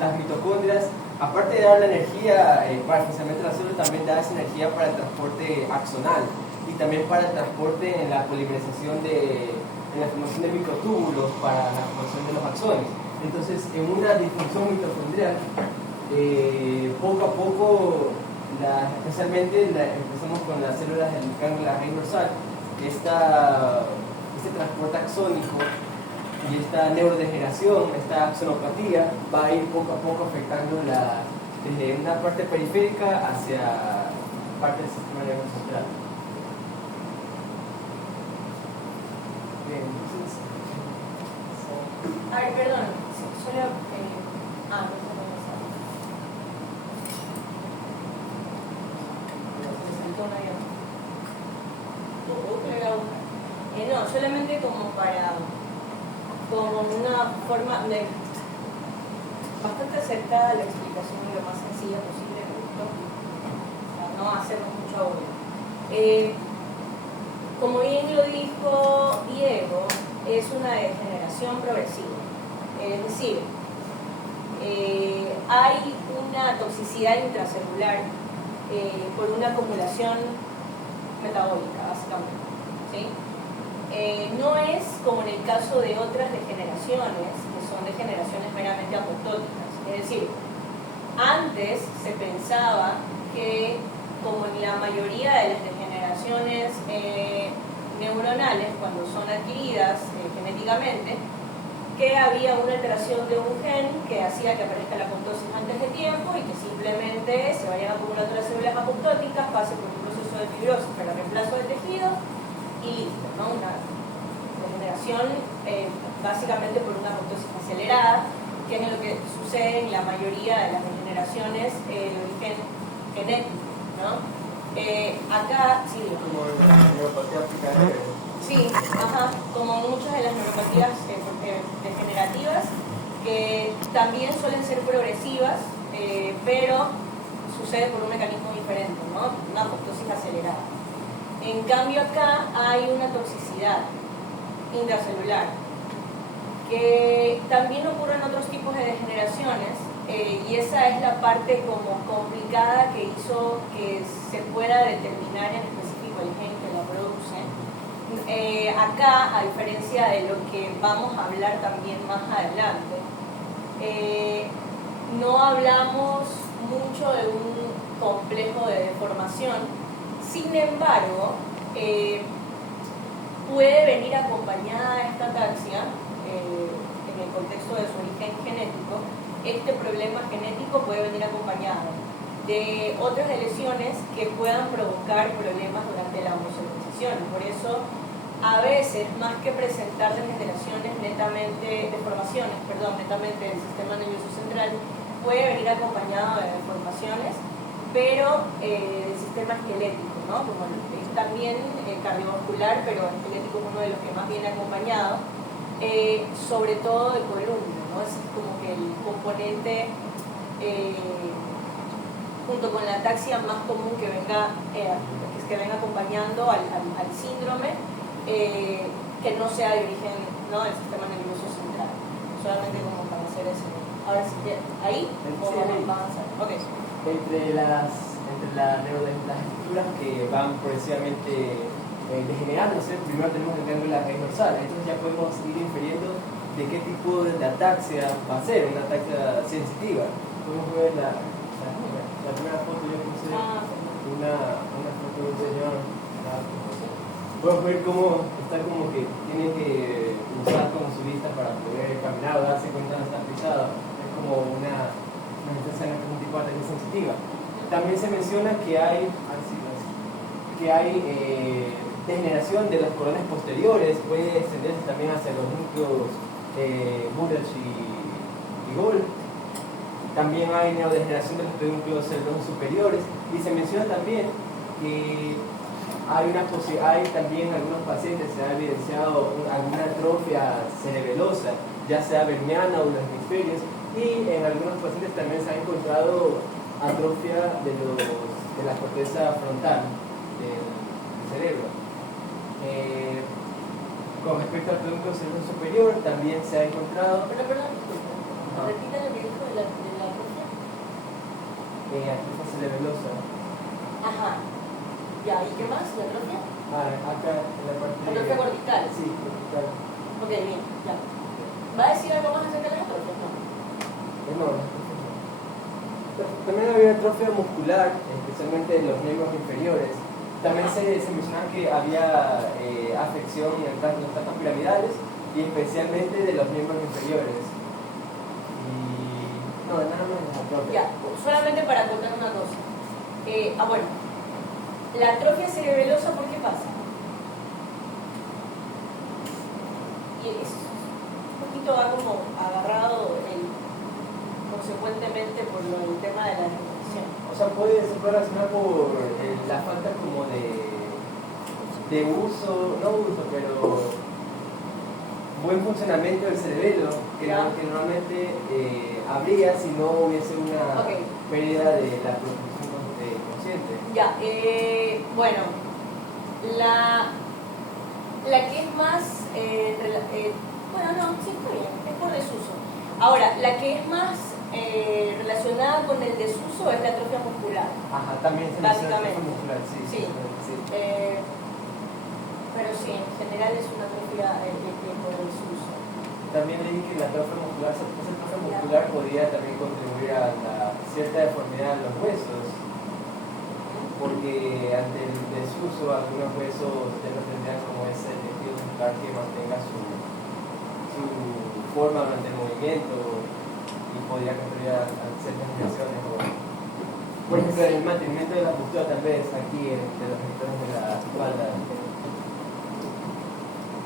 las mitocondrias, aparte de dar la energía para el funcionamiento de la célula, también da esa energía para el transporte axonal y también para el transporte en la polimerización en la formación de microtúbulos para la formación de los axones. Entonces, en una disfunción mitocondrial, poco a poco, especialmente empezamos con las células del ganglio de la raíz dorsal, este transporte axónico y esta neurodegeneración, esta axonopatía, va a ir poco a poco afectando desde una parte periférica hacia parte del sistema nervioso central. Bien, entonces... A ver, perdón, solo... no sé. No, solamente como una forma de bastante acertada la explicación y lo más sencilla posible, me gustó. O sea, no hacernos mucho aburrido. Como bien lo dijo Diego, es una degeneración progresiva. Es decir, hay una toxicidad intracelular por una acumulación metabólica, básicamente. ¿Sí? No es como en el caso de otras degeneraciones, que son degeneraciones meramente apoptóticas. Es decir, antes se pensaba que, como en la mayoría de las degeneraciones neuronales, cuando son adquiridas genéticamente, que había una alteración de un gen que hacía que aparezca la apoptosis antes de tiempo y que simplemente se vayan acumulando las células apoptóticas, pase por un proceso de fibrosis para reemplazo del tejido y listo, ¿no? Una degeneración básicamente por una apoptosis acelerada, que es lo que sucede en la mayoría de las degeneraciones de origen genético, ¿no? Acá, sí, como la neuropatía africana. Sí, como muchas de las neuropatías degenerativas, que también suelen ser progresivas, pero sucede por un mecanismo diferente, ¿no? Una apoptosis acelerada. En cambio acá hay una toxicidad intracelular, que también ocurre en otros tipos de degeneraciones, y esa es la parte como complicada que hizo que se pueda determinar en específico el gen que la produce. Acá, a diferencia de lo que vamos a hablar también más adelante, no hablamos mucho de un complejo de deformación. Sin embargo, puede venir acompañada esta ataxia, en el contexto de su origen genético. Este problema genético puede venir acompañado de otras lesiones que puedan provocar problemas durante la homosexualización. Por eso, a veces, más que presentar degeneraciones netamente del sistema nervioso central, puede venir acompañado de deformaciones, pero del sistema esquelético, ¿no? Como también cardiovascular, pero esquelético es uno de los que más viene acompañado, sobre todo de columna, ¿no? Es como que el componente, junto con la ataxia, más común que venga acompañando al síndrome, que no sea de origen, ¿no?, del sistema nervioso central. Solamente como para hacer eso. Ahora sí, ahí vamos a avanzar. Okay. Entre las estructuras que van progresivamente degenerándose, primero tenemos el ganglio de la raíz dorsal. Entonces ya podemos ir infiriendo de qué tipo de ataxia va a ser, una ataxia sensitiva. Podemos ver la primera foto. Yo puse una foto de un señor. Podemos ver cómo está, como que tiene que usar como su vista para poder caminar o darse cuenta de estar pisado. Es como una manifestación, un tipo de ataxia sensitiva. También se menciona que hay degeneración de los cordones posteriores, puede extenderse también hacia los núcleos Burrage y Gold. También hay neurodegeneración de los pedúnculos cerebrosos superiores, y se menciona también que hay también algunos pacientes se ha evidenciado alguna atrofia cerebelosa, ya sea vermiana o de los hemisferios, y en algunos pacientes también se ha encontrado atrofia de la corteza frontal del cerebro. Con respecto al pedúnculo cerebroso superior, también se ha encontrado... Perdón, disculpa. Repita lo que dijo de la atrofia cerebelosa. Ajá. Ya, ¿y qué más? ¿La atrofia? Acá en la parte Atrofia cortical. Sí, cortical. Ok, bien, ya. ¿Va a decir algo más acerca de las atrofias? No. No, también había atrofia muscular, especialmente en los miembros inferiores. También se mencionaba que había afección en los trazos piramidales y especialmente de los miembros inferiores. Y no, nada más de la atrofia. Ya, solamente para contar una cosa. Bueno, la atrofia cerebelosa, ¿por qué pasa? Y es un poquito va como agarrado consecuentemente por el tema de la alimentación. O sea, se puede relacionar por la falta como de uso, no uso, pero buen funcionamiento del cerebelo, que normalmente habría si no hubiese una pérdida de la producción consciente. Ya, bueno, la que es más, bueno, no, sí está bien, es por desuso. Ahora, la que es más relacionada con el desuso es la atrofia muscular. Ajá, también se menciona atrofia muscular, sí. Pero sí, en general es una atrofia por desuso. También leí que la atrofia muscular, esa atrofia muscular podría también contribuir a la cierta deformidad de los huesos, porque ante el desuso algunos huesos ya no tendrían como ese tejido muscular que mantenga su forma durante el movimiento y podría contribuir a ciertas lesiones. Por ejemplo, el mantenimiento de la postura tal vez aquí entre los sectores de la espalda.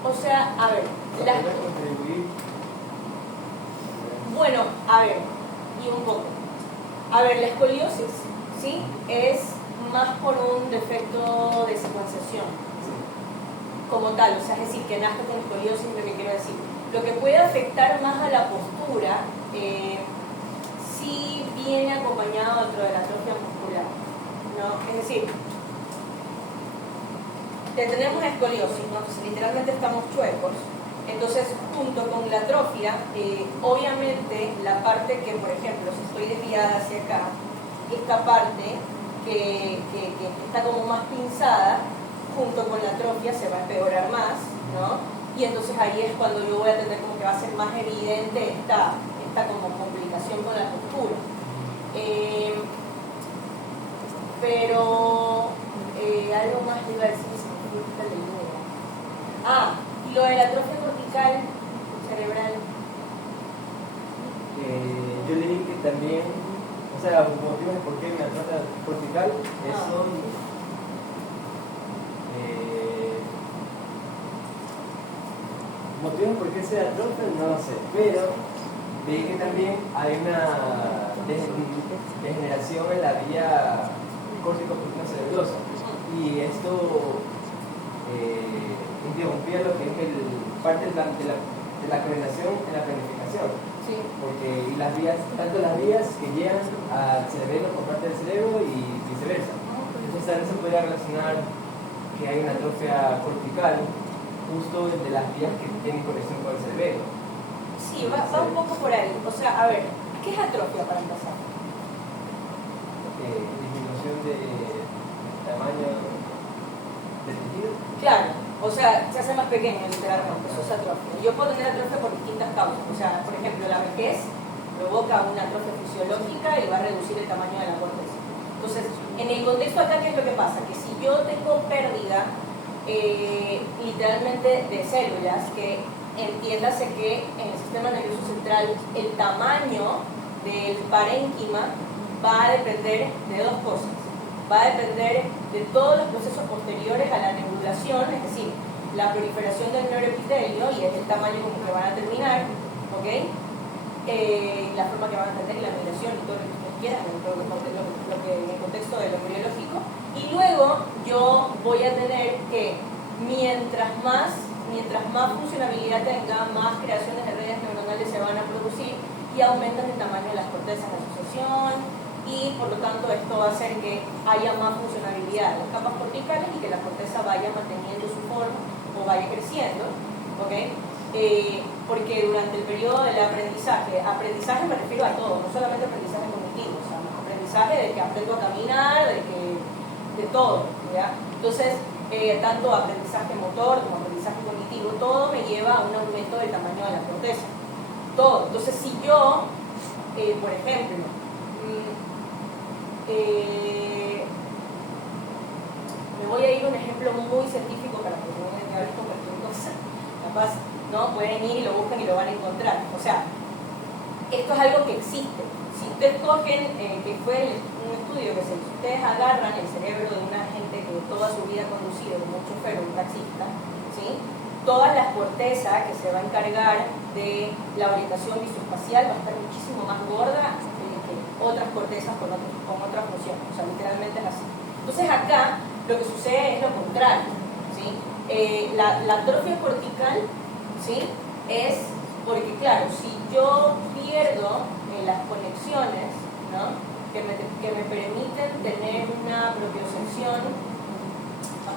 O sea, a ver, ¿Puede contribuir? Bueno, a ver, y un poco. A ver, la escoliosis, ¿sí? Es más por un defecto de secuenciación, como tal, o sea, es decir, que nazca con escoliosis, lo que quiero decir. Lo que puede afectar más a la postura, sí viene acompañado dentro de la atrofia muscular, ¿no? Es decir, tenemos escoliosis, ¿no? Entonces, literalmente estamos chuecos. Entonces, junto con la atrofia, obviamente la parte que, por ejemplo, si estoy desviada hacia acá, esta parte que está como más pinzada, junto con la atrofia se va a empeorar más, ¿no? Y entonces ahí es cuando yo voy a tener como que va a ser más evidente esta como complicación con la postura. Pero algo más le iba a decir, se me fue la idea. Y lo de la atrofia cortical cerebral. Yo leí que también, o sea, los motivos de por qué me atrofia cortical son motivos por qué se atrofia, no lo sé, pero leí que también hay una degeneración en la vía córtico-pública cerebelosa y esto interrumpía lo que es parte de la coordinación en la planificación. Sí. Porque tanto las vías que llegan al cerebelo por parte del cerebro y viceversa. Entonces también se podría relacionar que hay una atrofia cortical justo de las vías que tienen conexión con el cerebelo. Sí, va un poco por ahí. O sea, a ver, ¿qué es atrofia para empezar? Disminución de tamaño del tejido. Claro, o sea, se hace más pequeño literalmente, eso es atrofia. Yo puedo tener atrofia por distintas causas. O sea, por ejemplo, la vejez provoca una atrofia fisiológica y va a reducir el tamaño de la corteza. Entonces, en el contexto acá, ¿qué es lo que pasa? Que si yo tengo pérdida literalmente de células, que entiéndase que en el sistema nervioso central el tamaño del parénquima va a depender de dos cosas. Va a depender de todos los procesos posteriores a la neurulación, es decir, la proliferación del neuroepitelio y es el tamaño como que van a terminar, ¿ok? La forma que van a tener y la migración y todo lo que ustedes quieran, lo que en el contexto de lo embriológico. Y luego yo voy a tener que, mientras más funcionabilidad tenga, más creaciones de redes neuronales se van a producir y aumentan el tamaño de las cortezas de asociación y por lo tanto esto va a hacer que haya más funcionabilidad en las capas corticales y que la corteza vaya manteniendo su forma o vaya creciendo, ¿ok? Porque durante el periodo del aprendizaje me refiero a todo, no solamente aprendizaje cognitivo, o sea, aprendizaje aprendizaje de que aprendo a caminar, de todo, ¿ya? Entonces, tanto aprendizaje motor como aprendizaje cognitivo, todo me lleva a un aumento del tamaño de la corteza. Todo. Entonces, si yo, por ejemplo, me voy a ir a un ejemplo muy científico para que no me hables con cualquier cosa. Capaz, ¿no? Pueden ir y lo buscan y lo van a encontrar. O sea, esto es algo que existe. Si ustedes cogen, que fue un estudio que se hizo, ustedes agarran el cerebro de una gente que toda su vida ha conducido, como un chofer o un taxista, ¿sí? Todas las cortezas que se va a encargar de la orientación visoespacial va a estar muchísimo más gorda que otras cortezas con otras funciones. O sea, literalmente es así. Entonces acá lo que sucede es lo contrario, ¿sí? La atrofia cortical, ¿sí? Es porque, claro, si yo pierdo las conexiones, ¿no? que me permiten tener una propiocepción,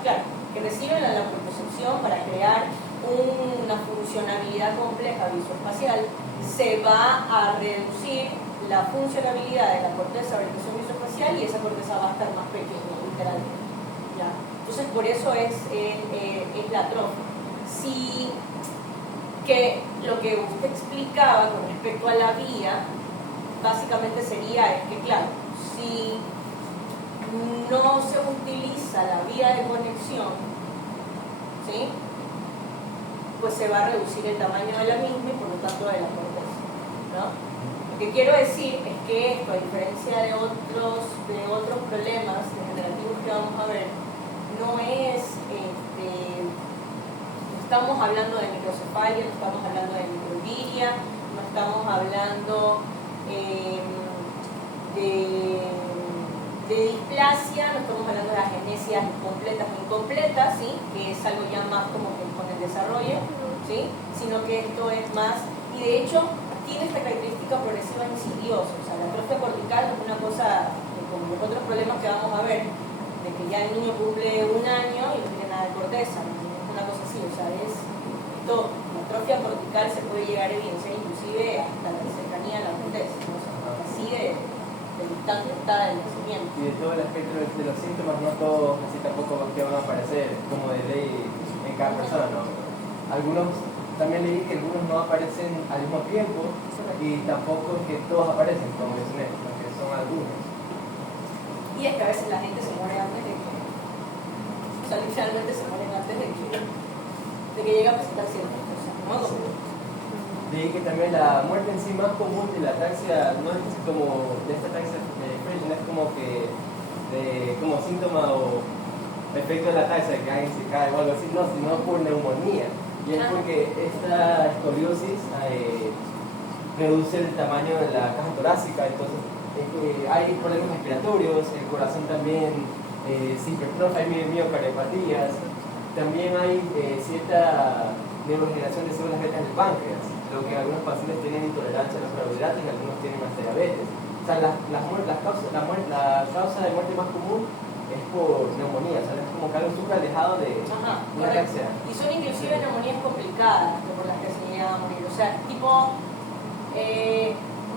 claro, que reciben la propiocepción para crear una funcionalidad compleja visoespacial, se va a reducir la funcionalidad de la corteza de orientación visoespacial y esa corteza va a estar más pequeña, literalmente. ¿Ya? Entonces, por eso es la atrofia. Si que lo que usted explicaba con respecto a la vía, básicamente sería que, claro, si no se utiliza la vía de conexión, ¿sí? Pues se va a reducir el tamaño de la misma y por lo tanto de la corteza, ¿no? Lo que quiero decir es que esto, a diferencia de otros problemas degenerativos que vamos a ver, no es estamos hablando de microcefalia, no estamos hablando de microviria, no estamos hablando de displasia, no estamos hablando de agenesias completas o incompletas, ¿sí? Que es algo ya más como que con el desarrollo, ¿sí? Sino que esto es más, y de hecho tiene esta característica progresiva insidiosa. O sea, la atrofia cortical es una cosa, como los otros problemas que vamos a ver, de que ya el niño cumple 1 año y no tiene nada de corteza, una cosa así. O sea, la atrofia cortical se puede llegar a evidenciar inclusive hasta la cercanía de la corteza, ¿no? O sea, así del instante está del nacimiento. Y de todo el aspecto de los síntomas, no todos así tampoco que van a aparecer como de ley en cada persona, ¿no? Algunos, también leí que algunos no aparecen al mismo tiempo y tampoco que todos aparecen, como mencioné, que son algunos. Y es que a veces la gente se muere antes de que, o sea, literalmente se mueren antes de que llegue a presentar ciertas cosas, ¿no? Sí. Leí que también la muerte en sí más común de la ataxia no es como de esta ataxia no es como que como síntoma o efecto de la ataxia, que alguien se cae o algo así, no, sino por neumonía. Y es porque esta escoliosis reduce el tamaño de la caja torácica, entonces hay problemas respiratorios, el corazón también se hipertrofia, hay miocardiopatías, también hay cierta neurogeneración de células betas del páncreas, lo que algunos pacientes tienen intolerancia a los carbohidratos y algunos tienen más diabetes. O sea, la causa de muerte más común es por neumonía, o sea, es como que algo súper alejado de una ataxia. Y son inclusive neumonías complicadas por las que se llegan a morir, o sea, tipo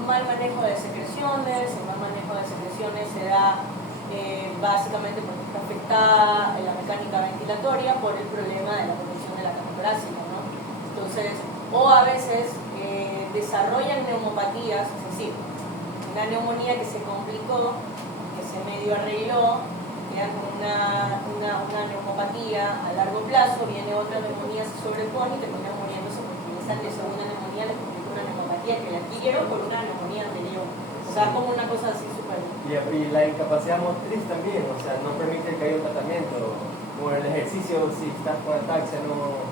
mal manejo de secreciones, el mal manejo de secreciones se da básicamente porque está afectada la mecánica ventilatoria por el problema de la protección de la caja torácica, ¿no? Entonces, o a veces desarrollan neumopatías, es decir, una neumonía que se complicó, que se medio arregló, queda con una neumopatía a largo plazo, viene otra neumonía, se sobrepone y termina muriéndose porque esa segunda neumonía le complicó una neumopatía que le adquirieron por una neumonía anterior. O sea, como una cosa así súper... Y la incapacidad motriz también, o sea, no permite que haya un tratamiento. Como el ejercicio, si estás con ataxia, no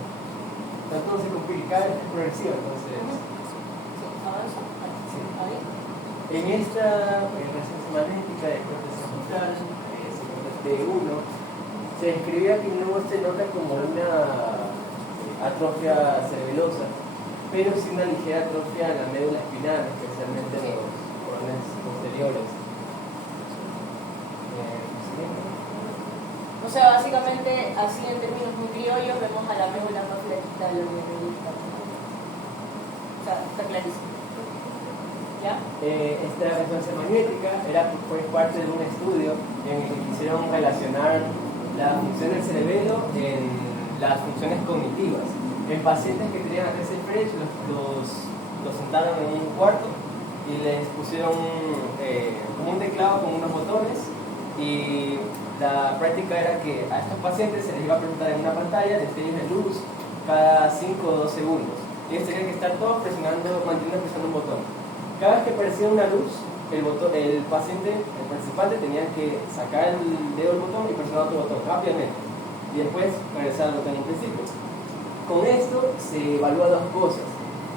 todo se complica, es progresivo, entonces... ¿Avanza? Sí. ¿Ahí? En esta resonancia magnética de corteza frontal, T1, se describía que no se nota como una atrofia cerebelosa, pero sí una ligera atrofia en la médula espinal, especialmente en los corones posteriores. O sea, básicamente, así en términos muy criollos, vemos a la médula más flaquita de la médula. O sea, está clarísimo. ¿Ya? Esta resonancia magnética fue parte de un estudio en el que quisieron relacionar la función del cerebelo en las funciones cognitivas. En pacientes que tenían ATC Fresh los sentaron en un cuarto y les pusieron un teclado con unos botones, y la práctica era que a estos pacientes se les iba a presentar en una pantalla destellos de luz cada 5 o 2 segundos. Ellos tenían que estar todos manteniendo presionando un botón. Cada vez que aparecía una luz, el participante tenía que sacar el dedo del botón y presionar otro botón rápidamente, y después regresar al botón en principio. Con esto se evalúa dos cosas: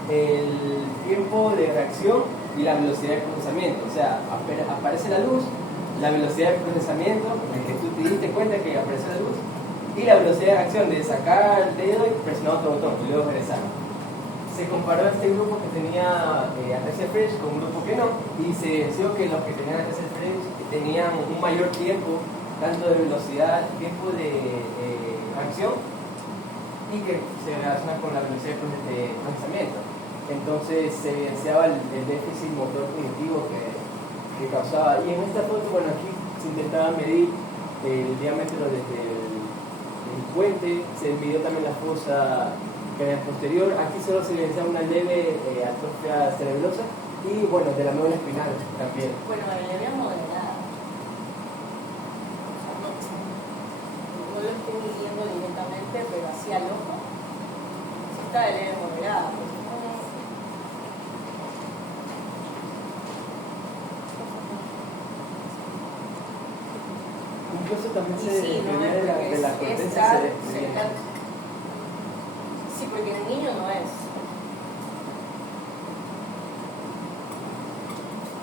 el tiempo de reacción y la velocidad de procesamiento. O sea, aparece la luz, la velocidad de procesamiento, en que tú te diste cuenta que apareció la luz, y la velocidad de reacción de sacar el dedo y presionar otro botón y luego regresar. Se comparó este grupo que tenía ATC Fresh con un grupo que no, y se evidenció que los que tenían ATC Fresh tenían un mayor tiempo, tanto de velocidad, tiempo de reacción, y que se relaciona con la velocidad de procesamiento. Entonces se evidenciaba el déficit motor cognitivo que causaba. Y en esta foto, bueno, aquí se intentaba medir el diámetro desde el puente, se midió también la fosa craneal posterior. Aquí solo se evidenciaba una leve atrofia cerebelosa y, bueno, de la médula espinal también. Bueno, leve moderada. No lo estoy midiendo directamente, pero así al ojo. Sí está de leve moderada. Incluso también se Sí, no es de la porque corteza cerca. Sí, porque en el niño no es.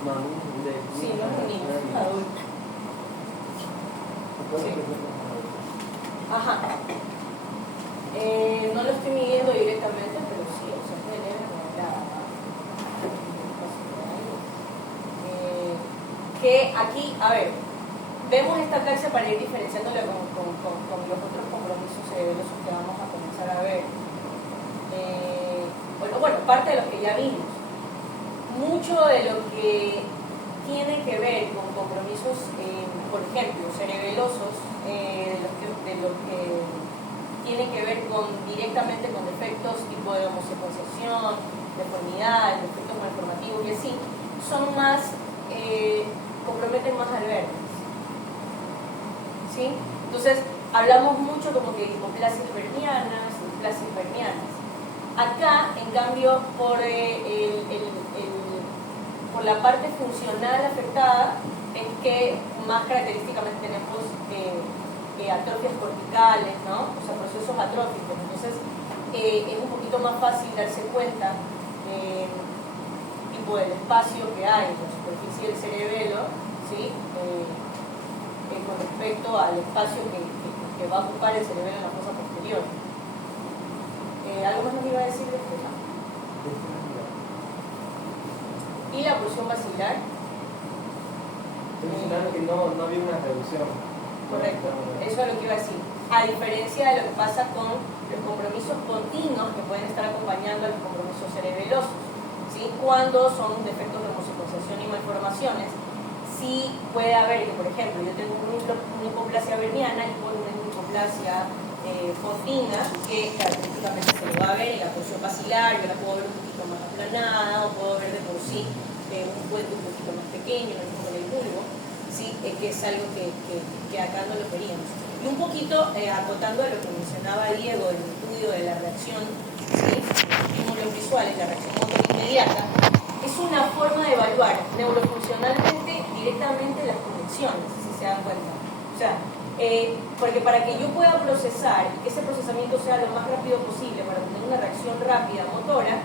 No, Sí, no es un niño, es un adulto. Sí. Ajá. No lo estoy midiendo directamente, pero sí, o sea, es de leve moderada. Que aquí, a ver, vemos esta taxa para ir diferenciándola con los otros compromisos cerebelosos que vamos a comenzar a ver. Bueno, parte de los que ya vimos. Mucho de lo que tiene que ver con compromisos, por ejemplo, cerebelosos, de los que tienen que ver directamente con defectos tipo de homosecuenciación, deformidades, defectos malformativos y así, son más, comprometen más al verde. ¿Sí? Entonces, hablamos mucho como que hipoplasias vernianas, displasias vernianas. Acá, en cambio, por la parte funcional afectada, es que más característicamente tenemos atrofias corticales, ¿no? O sea, procesos atróficos. Entonces, es un poquito más fácil darse cuenta tipo del espacio que hay en la superficie del cerebelo, ¿sí? Con respecto al espacio que va a ocupar el cerebelo en la fosa posterior. ¿Algo más nos iba a decir de esto? ¿Y la porción basilar? Estoy mencionando que no había una reducción. Correcto, eso es lo que iba a decir. A diferencia de lo que pasa con los compromisos continuos que pueden estar acompañando a los compromisos cerebelosos, ¿sí? Cuando son defectos de homosecuenciación y malformaciones, sí puede haber que, por ejemplo, yo tengo una hipoplasia verniana y por una hipoplasia continua, que característicamente se lo va a ver en la porción basilar. Yo la puedo ver un poquito más aplanada, o puedo ver de por sí un puente un poquito más pequeño, lo mismo con el bulbo, ¿sí? Que es algo que acá no lo veríamos. Y un poquito acotando a lo que mencionaba Diego del estudio de la reacción, ¿sí? Estímulos visuales, la reacción motor inmediata, es una forma de evaluar neurofuncionalmente directamente las conexiones, si se dan cuenta. O sea, porque para que yo pueda procesar y que ese procesamiento sea lo más rápido posible para tener una reacción rápida motora,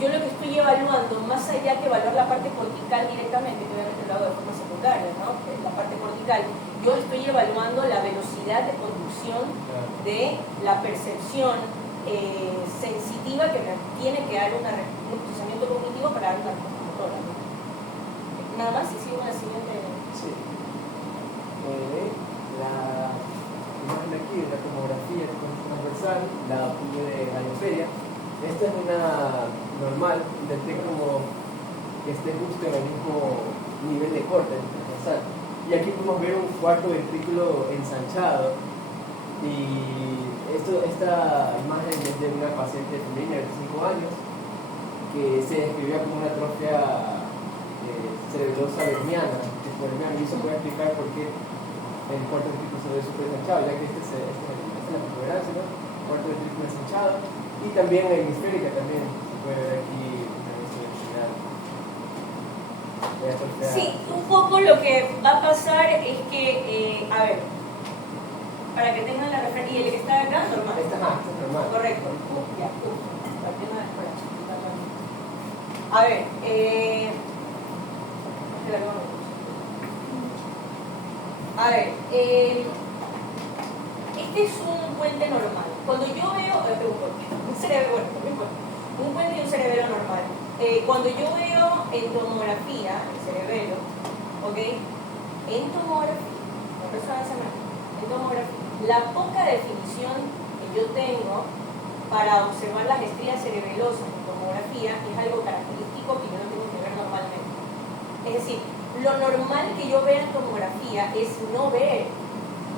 yo lo que estoy evaluando, más allá que evaluar la parte cortical directamente, que obviamente lo hago de forma secundaria, ¿no? La parte cortical, yo estoy evaluando la velocidad de conducción de la percepción sensitiva que me tiene que dar un procesamiento cognitivo para dar una respuesta motora, ¿no? Nada más, y sigo en la siguiente. Sí. La imagen de aquí de la tomografía transversal, la obtuve de radioferia. Esta es una normal, intenté como que esté justo en el mismo nivel de corte transversal. Y aquí podemos ver un cuarto ventrículo ensanchado. Y esta imagen es de una paciente femenina de 5 años que se describía como una atrofia cerebelosa lerniana. Y eso puede explicar por qué el cuarto ventrículo se ve súper ensanchado, ya que esta es la protuberancia, ¿no? El cuarto ventrículo ensanchado. Y también la hemisférica también se puede ver aquí una visibilidad. Sí, un poco lo que va a pasar es que, a ver, para que tengan la referencia, y el que está acá, normal. Esta es normal. Correcto. A ver, este es un puente normal. Cuando yo veo, un puente y un cerebelo normal. Cuando yo veo en tomografía, el cerebelo, ¿ok? En tomografía, la persona se me en tomografía, la poca definición que yo tengo para observar las estrías cerebelosas en tomografía es algo característico que yo no tengo que ver normalmente. Es decir, lo normal que yo vea en tomografía es no ver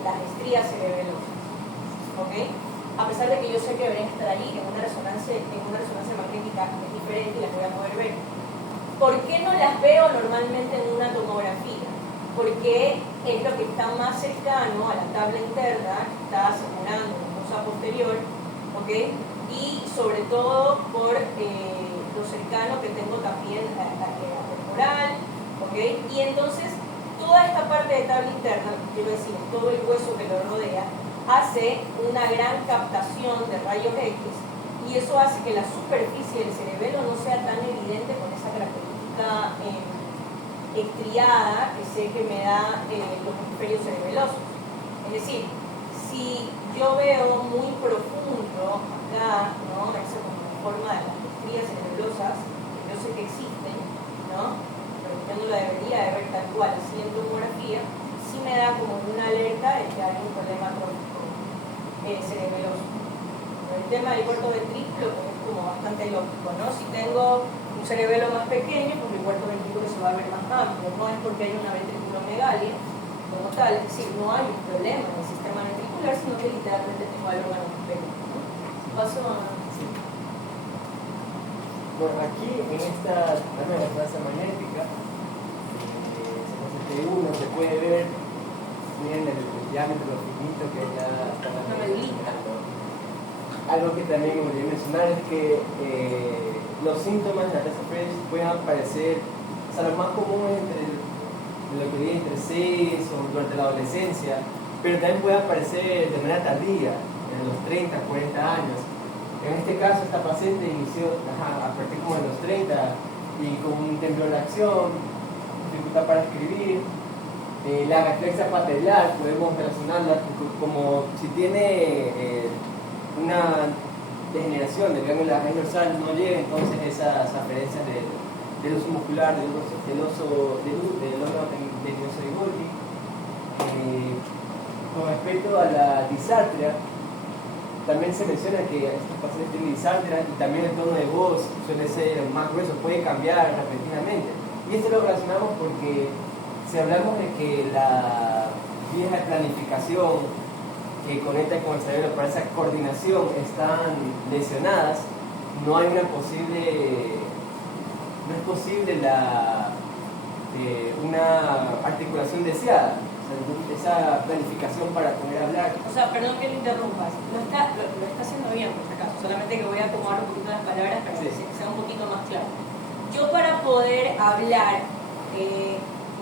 las estrías cerebelosas, ¿ok? A pesar de que yo sé que deberían estar ahí en una resonancia magnética es diferente y las voy a poder ver. ¿Por qué no las veo normalmente en una tomografía? Porque es lo que está más cercano a la tabla interna que está asegurando la fosa posterior, ¿ok? Y sobre todo por lo cercano que tengo también a la temporal, ¿ok? Y entonces toda esta parte de tabla interna, quiero decir, todo el hueso que lo rodea, hace una gran captación de rayos X y eso hace que la superficie del cerebelo no sea tan evidente con esa característica estriada que sé que me da los hemisferios cerebelosos. Es decir, si yo veo muy profundo acá, ¿no? Esa como forma de las estrías cerebelosas, que yo sé que existen, ¿no? Pero yo no la debería de ver tal cual así en tomografía, sí me da como una alerta de que hay un problema crónico cerebeloso. El tema del cuarto ventrículo es como bastante lógico, ¿no? Si tengo un cerebelo más pequeño, pues mi cuarto ventrículo se va a ver más amplio, no es porque hay una ventriculomegalia como tal, es decir, no hay un problema en el sistema ventricular, sino que literalmente tengo el órgano más pequeño, ¿no? Paso a... Sí. Bueno, aquí en esta resonancia magnética, se puede ver, miren el diámetro finito que ya está mencionando. Algo que también me olvidé mencionar es que los síntomas de la tasa French pueden aparecer, o sea, lo más común es lo que viene entre 6 o durante la adolescencia, pero también puede aparecer de manera tardía, en los 30, 40 años. En este caso, esta paciente inició a partir como de los 30 y con un temblor de acción, dificultad para escribir. La reflexa patelar podemos relacionarla como si tiene una degeneración del ganglio de la raíz dorsal, no llega entonces esas aferencias del uso muscular, del órgano tendinoso de Golgi. Con respecto a la disartria, también se menciona que estos pacientes tienen disartria y también el tono de voz suele ser más grueso, puede cambiar repentinamente. Y esto lo relacionamos porque si hablamos de que la vieja planificación que conecta con el cerebro para esa coordinación están lesionadas, no es posible una articulación deseada, o sea, esa planificación para poder hablar. O sea, perdón que lo interrumpas, lo está haciendo bien por si acaso, solamente que voy a acomodar un poquito las palabras para que sea un poquito más claro. Yo para poder hablar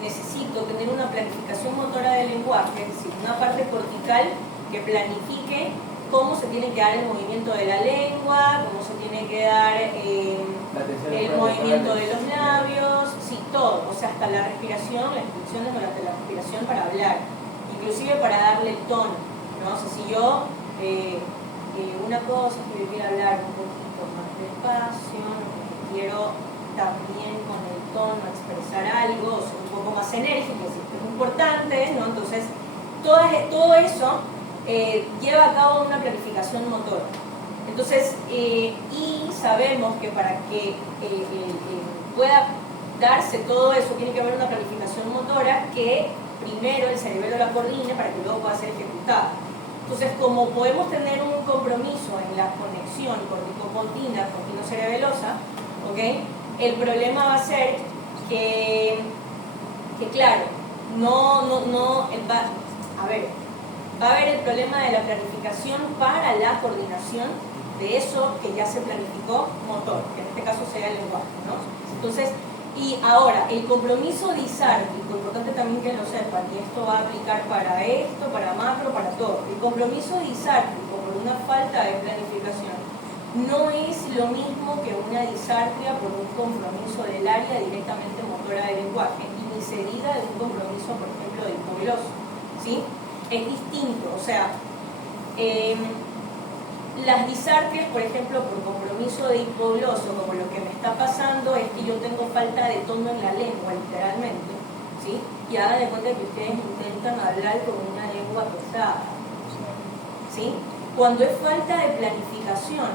necesito tener una planificación motora del lenguaje, es decir, una parte cortical que planifique cómo se tiene que dar el movimiento de la lengua, cómo se tiene que dar el movimiento de los labios, sí, todo, o sea, hasta la respiración, las instrucciones durante la respiración para hablar, inclusive para darle el tono, ¿no? O sea, si yo, una cosa es que yo quiero hablar un poquito más despacio, quiero también con el tono expresar algo, o sea, un poco más enérgico, es importante, ¿no? Entonces, todo eso lleva a cabo una planificación motora. Entonces, y sabemos que para que pueda darse todo eso, tiene que haber una planificación motora que primero el cerebelo la coordine para que luego pueda ser ejecutada. Entonces, como podemos tener un compromiso en la conexión corticopontina, cortinocerebelosa, ¿ok? El problema va a ser que claro, va a haber el problema de la planificación para la coordinación de eso que ya se planificó motor, que en este caso sea el lenguaje, ¿no? Entonces, y ahora, el compromiso disártrico, importante también que lo sepan, y esto va a aplicar para esto, para macro, para todo. El compromiso disártrico por una falta de planificación no es lo mismo que una disartria por un compromiso del área directamente motora del lenguaje y ni se diga de un compromiso, por ejemplo, del hipogloso, ¿sí? Es distinto, o sea, las disartrias, por ejemplo, por compromiso de hipogloso, como lo que me está pasando es que yo tengo falta de tono en la lengua, literalmente, ¿sí? Y hagan de cuenta que ustedes intentan hablar con una lengua pesada, ¿sí? Cuando es falta de planificación,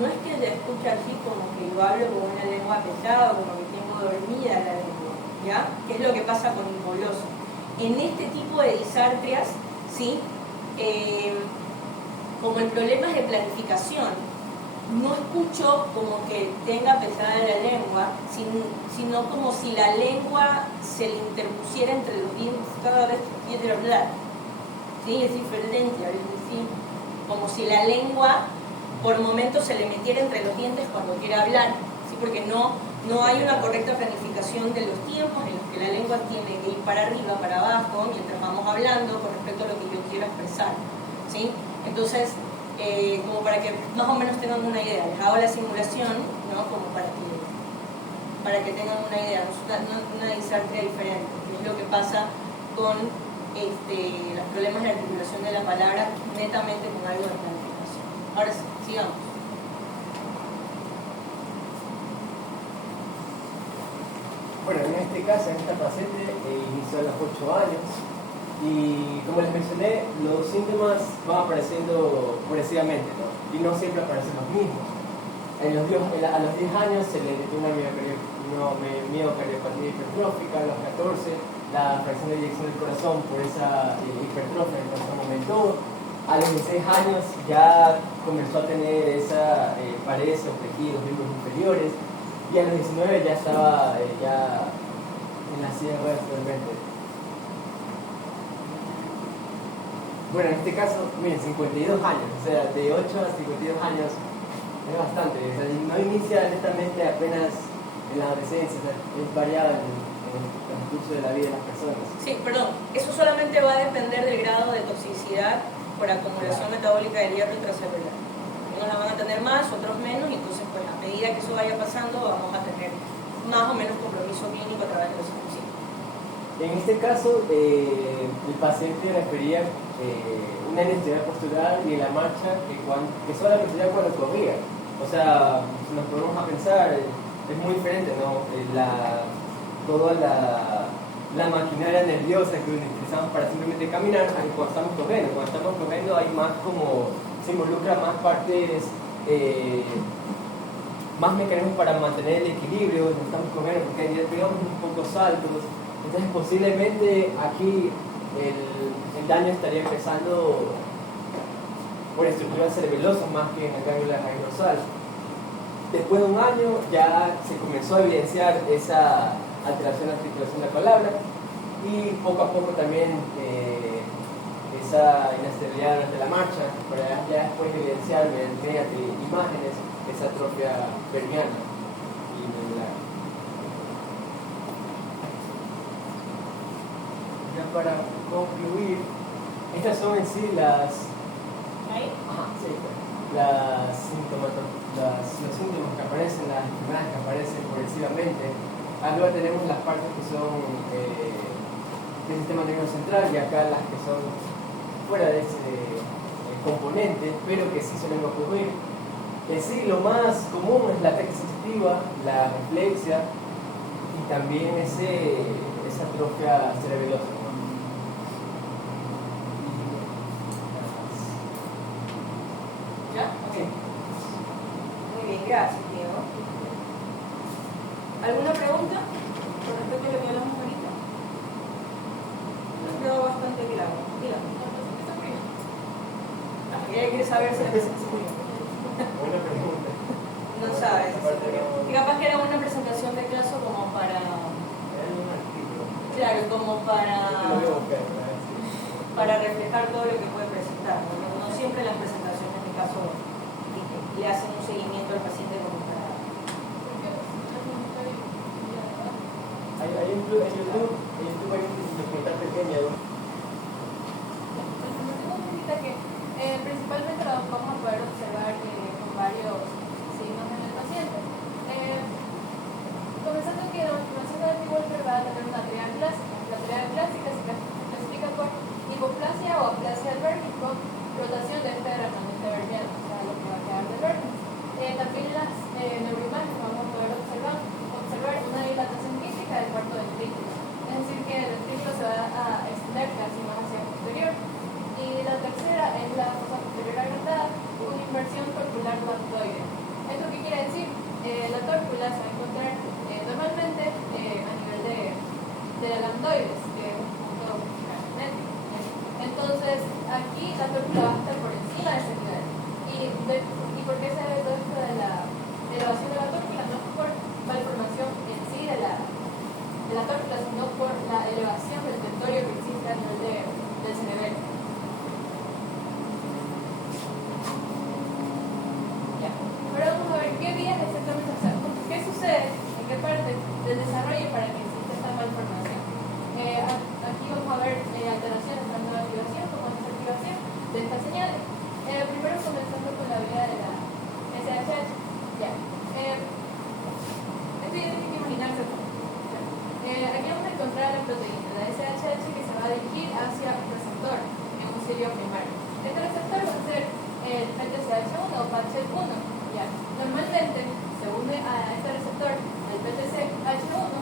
no es que se escucha así como que yo hablo con una lengua pesada, como que tengo dormida la lengua, ¿ya? ¿Qué es lo que pasa con hipogloso? En este tipo de disartrias, ¿sí? Como el problema es de planificación, no escucho como que tenga pesada la lengua, sino como si la lengua se le interpusiera entre los dientes cada vez que quiere hablar. ¿Sí? Es diferente, ¿sí? Como si la lengua por momentos se le metiera entre los dientes cuando quiere hablar, ¿sí? Porque no hay una correcta planificación de los tiempos en los que la lengua tiene que ir para arriba, para abajo, mientras vamos hablando con respecto a lo que yo quiero expresar, ¿sí? Entonces, como para que más o menos tengan una idea, les hago la simulación, ¿no? Como para que tengan una idea, una disartria diferente, que es lo que pasa con los problemas de articulación de la palabra netamente con algo de planificación. Ahora sí, sigamos. Bueno, en este caso, en esta paciente inició a los 8 años y como les mencioné, los síntomas van apareciendo progresivamente, ¿no? Y no siempre aparecen los mismos. A los 10 años se le detectó una miocardiopatía hipertrófica, a los 14 la fracción de eyección del corazón por esa hipertrofia del corazón aumentó. A los 16 años ya comenzó a tener esa paredes o tejidos miembros inferiores y a los 19 ya estaba ya en la silla de ruedas totalmente. Bueno, en este caso, miren, 52 años, o sea, de 8 a 52 años es bastante, o sea, no inicia netamente apenas en la adolescencia, o sea, es variado en el transcurso de la vida de las personas. Sí, perdón, eso solamente va a depender del grado de toxicidad por acumulación metabólica del hierro intracelular. Unos la van a tener más, otros menos, y entonces pues a medida que eso vaya pasando vamos a tener más o menos compromiso clínico a través de los años. En este caso, el paciente refería una inestabilidad postural y en la marcha que solamente ya cuando corría. O sea, si nos ponemos a pensar, es muy diferente, ¿no? Toda la maquinaria nerviosa que utilizamos para simplemente caminar, cuando estamos corriendo. Cuando estamos corriendo hay más se involucra más partes, más mecanismos para mantener el equilibrio cuando estamos corriendo, porque digamos un poco saltos. Entonces posiblemente aquí el daño estaría empezando por estructuras cerebelosas más que en el ganglio de la raíz dorsal. Después de un año ya se comenzó a evidenciar esa alteración de la articulación de la palabra y poco a poco también esa inestabilidad durante la marcha, para ya después evidenciar mediante imágenes esa atrofia perniana y medular. Ya para concluir, estas son en sí las los síntomas que aparecen, las enfermedades que aparecen progresivamente. Arriba tenemos las partes que son del sistema nervioso central y acá las que son fuera de ese componente, pero que sí suelen ocurrir. Sí, lo más común es la ataque sensitiva, la reflexia y también esa atrofia cerebelosa. ¿Ya? Sí. Muy bien, gracias, Diego. ¿Alguna pregunta? saber si la persona se murió. Buena pregunta. No sabes si se murió. Y capaz que era una presentación de caso como para... Era un artículo. Claro, como Yo te lo voy a buscar, para reflejar todo lo que puede presentar. No siempre las presentaciones de caso le hacen un seguimiento al paciente como para... Hay en YouTube hay un documental pequeño. Principalmente lo vamos a poder observar con varios signos en el paciente. Comenzando que la malformación de Walker va a tener una tríada clásica. La tríada clásica se clasifica por hipoplasia o aplasia del Burkitt con rotación de este remanente vertical, o sea, lo que va a quedar del Burkitt. También las neuroimágenes vamos a poder observar una dilatación quística del cuarto ventrículo. Es decir, que el ventrículo se va a extender casi más hacia el posterior. Y la tercera es la fosa posterior agrandada con inversión torcular lambdoide. ¿Esto qué quiere decir? La tórcula se va a encontrar normalmente a nivel de la lambdoides, que es un punto magnético. Entonces, aquí la tórcula va a estar por encima de ese nivel. ¿Y por qué se ve todo esto de la elevación de la tórcula? No es por malformación en sí de la tórcula, sino por la elevación del tentorio que existe a nivel del cerebelo. Ahora vamos a ver qué vías exactamente hacemos. ¿Qué sucede? ¿En qué parte del desarrollo para que exista esta malformación? Aquí vamos a ver alteraciones tanto de activación como de desactivación de estas señales. Primero comenzando con la vía de la SHH. Ya. Esto ya tiene que imaginarse. Aquí vamos a encontrar la proteína, la SHH, que se va a dirigir hacia un receptor en un cilio primario. Este receptor va a ser el PTCH1 o PACH1. Ya. Normalmente se une a este receptor del PTCH1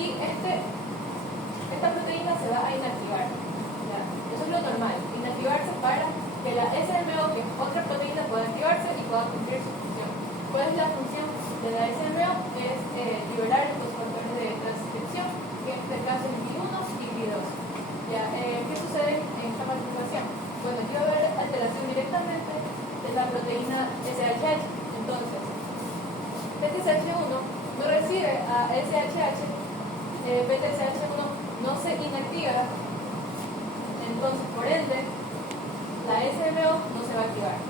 y esta proteína se va a inactivar. Ya. Eso es lo normal, inactivarse para que la SMO, que es otra proteína, pueda activarse y pueda cumplir su función. ¿Cuál es la función de la SMO? Es liberar los factores de transcripción, que en este caso es B1 y B2. Ya. ¿Qué sucede en esta malformación? Bueno, aquí va a haber alteración directamente de la proteína SHH. Entonces, PTCH1 no recibe a SHH, PTCH1 no se inactiva, entonces por ende la SMO no se va a activar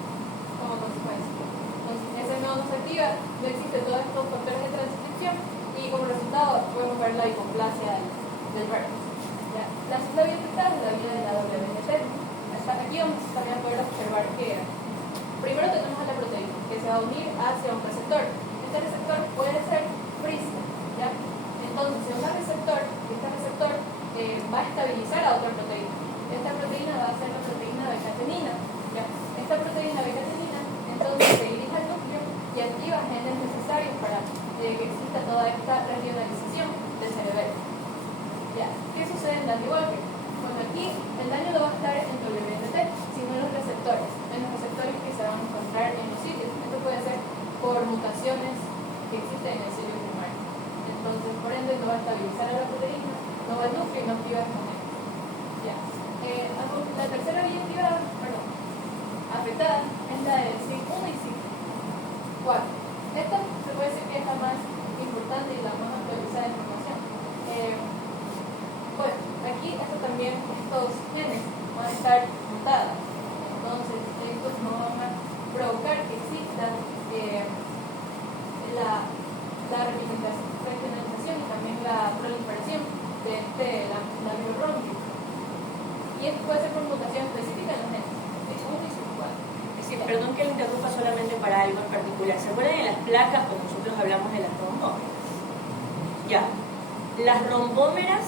como consecuencia. Entonces, SMO no se activa, no existen todos estos factores de transcripción y como resultado podemos ver la hipoplasia del Burkitt. La segunda vía afectada es la vía de la WNT. Aquí vamos también a poder observar que primero tenemos a la proteína que se va a unir hacia un receptor. Este receptor puede ser frígida, ¿ya? Entonces, si este receptor va a estabilizar a otra proteína. Esta proteína va a ser la proteína beta-atenina, ¿ya? Esta proteína beta-atenina entonces se dirige al núcleo y activa genes necesarios para que exista toda esta regionalización del cerebelo. ¿Ya? ¿Qué sucede en Dandy Walker? Bueno, aquí el daño no va a estar en WNT, sino en los receptores que se van a encontrar en los sitios. Esto puede ser por mutaciones que existen en el cilio primario. Entonces, por ende, no va a estabilizar a la proteína, no va al núcleo y no activa estos genes. Ya. La tercera vía afectada es la de SIG1 y SIG4. Esta se puede decir que es la más importante y la más actualizada de información. Bueno, aquí estos genes van a estar mutados. Entonces, estos no van a provocar que exista la regionalización y también la proliferación de la neurobronquia. Y esto puede ser por mutación específica en los genes, SIG1 y SIG4. Sí, perdón que le interrumpa solamente para algo en particular. ¿Se acuerdan de las placas cuando nosotros hablamos de las rombómeras? Ya. Las rombómeras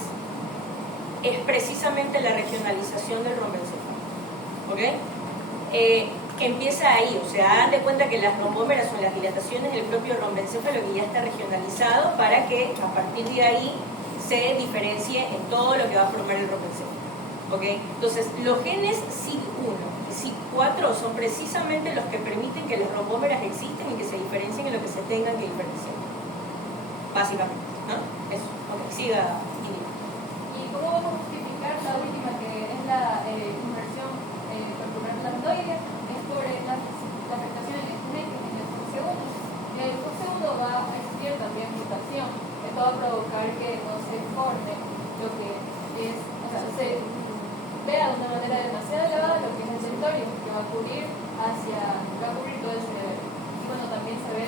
es precisamente la regionalización del rombencéfalo. ¿Ok? Que empieza ahí, o sea, hagan de cuenta que las rombómeras son las dilataciones del propio rombencéfalo que ya está regionalizado para que a partir de ahí se diferencie en todo lo que va a formar el rombencéfalo. ¿Ok? Entonces, los genes SIG1 y SIG4 son precisamente los que permiten que las rombómeras existen y que se diferencien en lo que se tengan que diferenciar. Básicamente, ¿no? Eso. Ok, siga. ¿Y cómo vamos a justificar la última, que es la inversión torcular lambdoide? Es por la cubrir todo el cerebro. Y bueno, también se ve,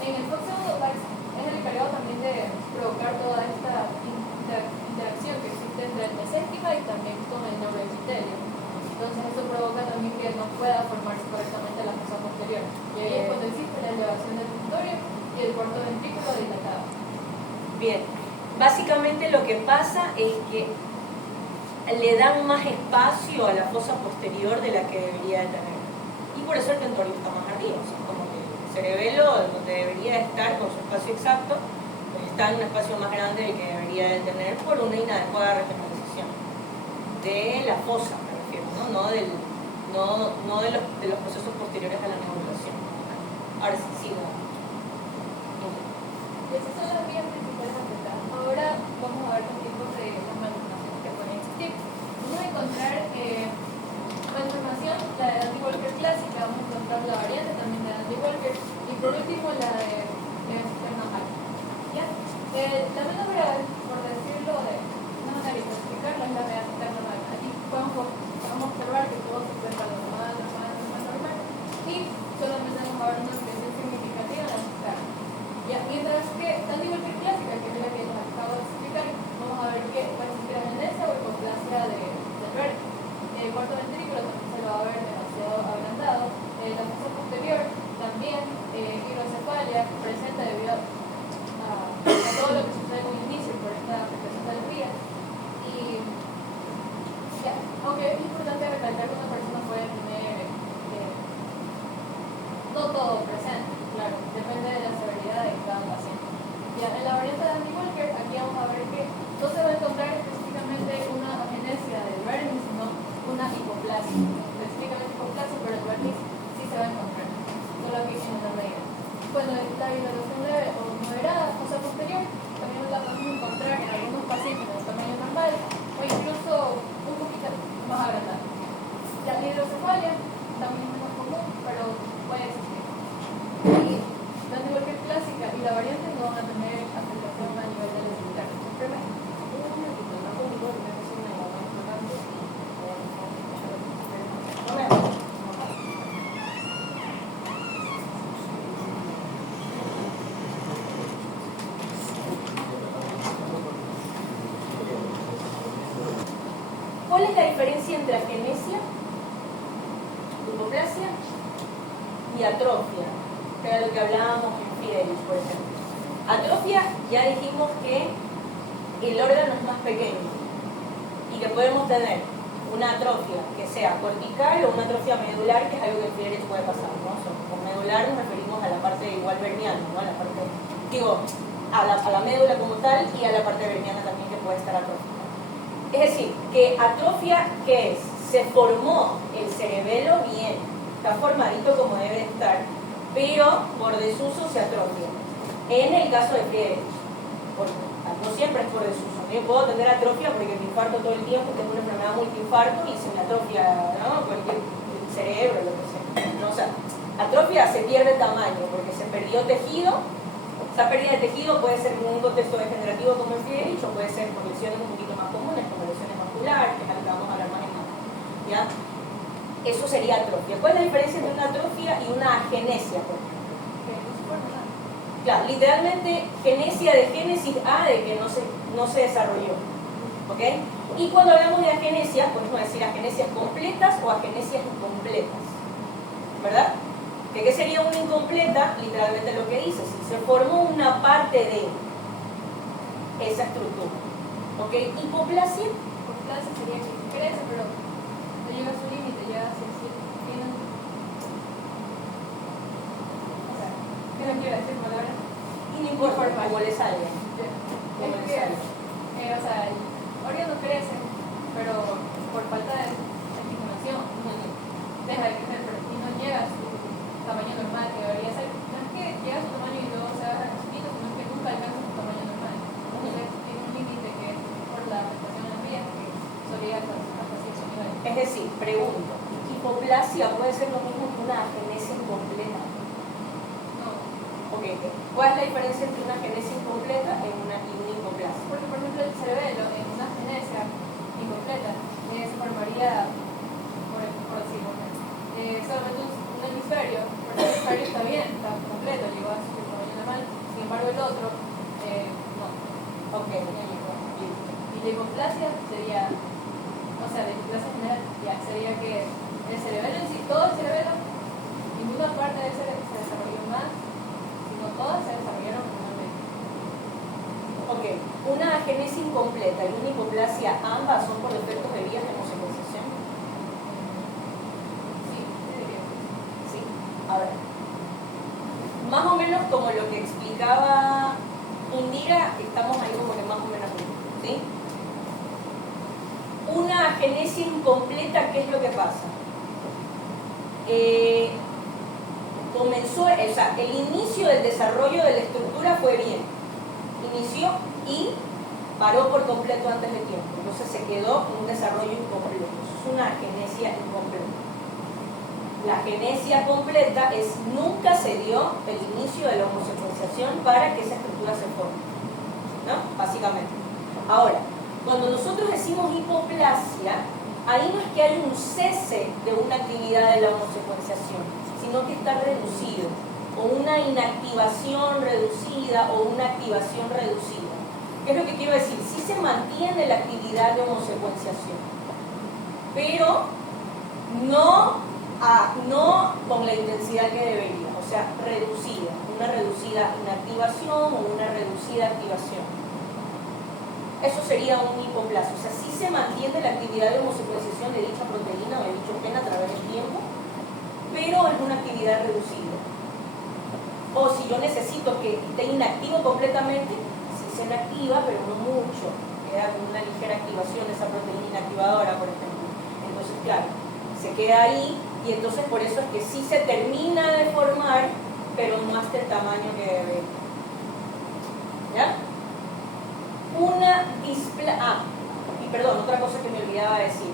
en el foxo es el encargado también de provocar toda esta interacción que existe entre el mesénquima y también con el neuroepitelio. Entonces eso provoca también que no pueda formarse correctamente la fosa posterior. Y ahí es cuando existe la elevación del pulmonario y el cuarto ventrículo dilatado. Bien, básicamente lo que pasa es que le dan más espacio a la fosa posterior de la que debería de tener. Y por eso el tentorio está más arriba. O sea, como que el cerebelo, donde debería estar con su espacio exacto, está en un espacio más grande del que debería de tener por una inadecuada regionalización de la fosa, me refiero, no de los procesos posteriores a la neurulación. Ahora sí, sigo. Esas son las vías principales afectadas. Ahora vamos a ver los tipos de malformaciones que pueden existir. Vamos a encontrar malformación, la de Andy Walker clásica, vamos a encontrar la variante también de Andy Walker y por último la de Sternhal. ¿Ya? La menos grave, por decirlo de una manera de explicarlo, es la de Sternhal. Aquí vamos a observar que todo se encuentra normal y solamente vamos a ver una expresión significativa en la externa. Ya, mientras que Andy Walker clásica, que es la que les acabo de explicar, vamos a ver que puede existir agenesia o hipoplasia del vértice. El cuarto ventrículo también se lo va a ver demasiado agrandado. La fosa posterior también, hidrocefalia presente debido a todo lo que sucede con el inicio por esta afectación de las vías. Y ya, aunque es importante recalcar que una persona puede tener no todo presente, claro, depende de la severidad de cada paciente. Ya, en la variante de Andy Walker, aquí vamos a ver que no se va a encontrar específicamente una agenesia del vértice, sino una hipoplasia, específicamente hipoplasia, pero el vértice sí se va a encontrar, solo aquí en la medida. Bueno, la dilatación leve o moderada, fosa posterior, también la podemos encontrar en algunos pacientes de tamaño normal o incluso un poquito más agrandada. La hidrocefalia también es más común, pero puede existir. Y la Andy Walker clásica y la variante no van a tener afectación a nivel del vesicular. ¿Cuál es la diferencia entre agenesia, hipoplasia y atrofia? Que era lo que hablábamos en Fidelis, por ejemplo. Atrofia, ya dijimos que el órgano es más pequeño y que podemos tener una atrofia que sea cortical o una atrofia medular, que es algo que en Fidelis puede pasar, ¿no? Con medular nos referimos a la parte igual verniana, ¿no? A la parte, a la médula como tal y a la parte verniana también que puede estar atrofia. Es decir, que atrofia, ¿qué es? Se formó el cerebelo bien, está formadito como debe estar, pero por desuso se atrofia. En el caso de Fidelis, no siempre es por desuso. Yo puedo tener atrofia porque me infarto todo el tiempo, tengo una enfermedad multiinfarto y se me atrofia, ¿no? Cualquier cerebro, lo que sea. No, o sea, atrofia se pierde tamaño porque se perdió tejido. Esa pérdida de tejido puede ser en un contexto degenerativo como el Fidelis o puede ser por lesiones un poquito más comunes, como lesiones vasculares, que es algo que vamos a hablar más en más. ¿Ya? Eso sería atrofia. ¿Cuál es la diferencia entre una atrofia y una agenesia, por ejemplo? Claro, literalmente genesia de génesis A, de que no se desarrolló. ¿Ok? Y cuando hablamos de agenesia, podemos decir agenesias completas o agenesias incompletas. ¿Verdad? ¿Qué sería una incompleta? Literalmente lo que dice, si se formó una parte de esa estructura. ¿Ok? Hipoplasia. Hipoplasia sería que crece, pero no llega a su límite, llega hacia el tiene. O sea, ¿qué no quiero decir palabras? Y no importa, como le salga. Es que, o sea, el órgano crece, pero por falta de estimulación, deja de crecer, pero y no llega a su tamaño normal, que debería ser. No es que llega a su tamaño y luego se haga chiquito, sino que nunca alcanza su tamaño normal. Entonces tiene un límite que es por la afectación de las vías que solía hasta cierto nivel. Es decir, pregunto, ¿hipoplasia puede ser lo mismo que una agenesia incompleta? No. Ok, ¿cuál es la diferencia entre una agenesia incompleta y una hipoplasia? Porque, por ejemplo, el cerebelo en una agenesia incompleta se formaría, por decirlo, hipoplasia sería, o sea, la hipoplasia general, ya sería que el cerebelo en sí, todo el cerebelo, ninguna parte del cerebro se desarrolló más, sino todas se desarrollaron normalmente. Ok, una agenesia incompleta y una hipoplasia, ambas son por defectos de vías de homosecuenciación. Sí, yo diría que Sí, a ver. Más o menos como lo que explicaba Indira, estamos ahí como que más o menos, ¿sí? Una agenesia incompleta, ¿qué es lo que pasa? Comenzó, o sea, el inicio del desarrollo de la estructura fue bien. Inició y paró por completo antes de tiempo. Entonces se quedó en un desarrollo incompleto. Eso es una agenesia incompleta. La agenesia completa es nunca se dio el inicio de la homosecuenciación para que esa estructura se forme, ¿no? Básicamente. Ahora, cuando nosotros decimos hipoplasia, ahí no es que hay un cese de una actividad de la homosecuenciación, sino que está reducido, o una inactivación reducida o una activación reducida. ¿Qué es lo que quiero decir? Sí se mantiene la actividad de homosecuenciación, pero no con la intensidad que debería, o sea, reducida, una reducida inactivación o una reducida activación. Eso sería un hipoplasia, o sea, sí se mantiene la actividad de homosecuenciación de dicha proteína o de dicho gen a través del tiempo, pero es una actividad reducida. O si yo necesito que esté inactivo completamente, sí se me activa, pero no mucho, queda con una ligera activación de esa proteína inactivadora, por ejemplo. Entonces, claro, se queda ahí. Y entonces por eso es que sí se termina de formar, pero no hasta el tamaño que debe. ¿Ya? Otra cosa que me olvidaba decir.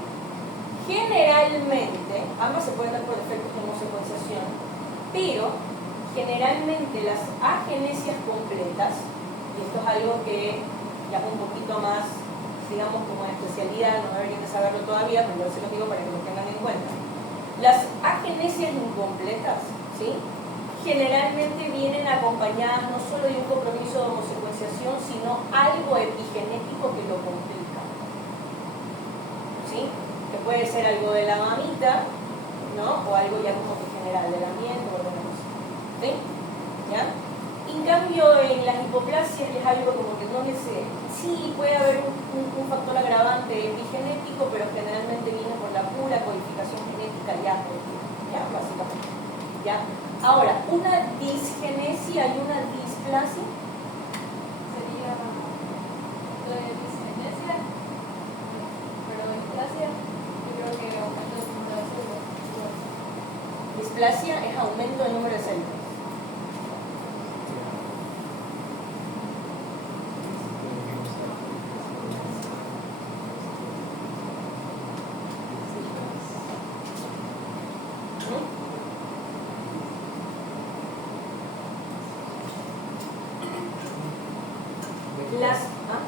Generalmente, ambas se pueden dar por defectos de homosecuenciación, pero generalmente las agenesias completas, y esto es algo que ya un poquito más, digamos, como de especialidad, no deberían de saberlo todavía, pero yo se lo digo para que lo tengan en cuenta. Las agenesias incompletas, ¿sí?, generalmente vienen acompañadas no solo de un compromiso de homosecuenciación, sino algo epigenético que lo complica, ¿sí?, que puede ser algo de la mamita, ¿no?, o algo ya como que general, del ambiente o de la cosa, ¿sí? ¿Ya? En cambio, en las hipoplasias es algo como que no es, sí puede haber un factor agravante epigenético, pero generalmente viene por la pura codificación genética ya básicamente. ¿Ya? Ahora, una disgenesia y una displasia sería disgenesia, pero displasia, yo creo que aumento del número de células. Displasia es aumento del número de células.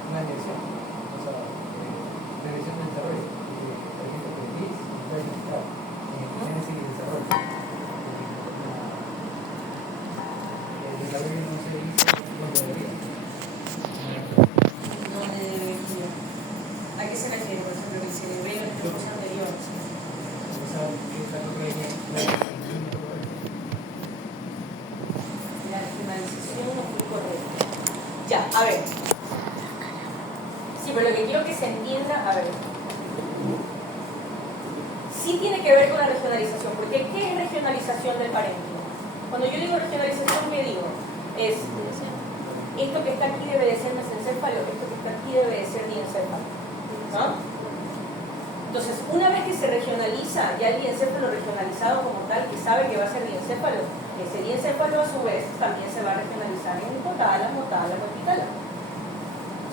Una dirección, o sea, la dirección del desarrollo, por ejemplo, de GIS, génesis y desarrollo. El desarrollo no se dice donde debería. ¿Dónde debería? ¿A qué se refiere, por ejemplo, que se debería en el curso anterior? O sea, que es algo que La regionalización no fue correcta. Ya, a ver. Sí, pero lo que quiero que se entienda, a ver. Sí tiene que ver con la regionalización, porque ¿qué es regionalización del parénquima? Cuando yo digo regionalización, ¿qué digo? Es esto que está aquí debe de ser mesencéfalo, esto que está aquí debe de ser diencéfalo, ¿no? Entonces, una vez que se regionaliza, ya el diencéfalo regionalizado como tal, que sabe que va a ser diencéfalo, ese diencéfalo a su vez también se va a regionalizar en hipotálamo, tálamo, epitálamo.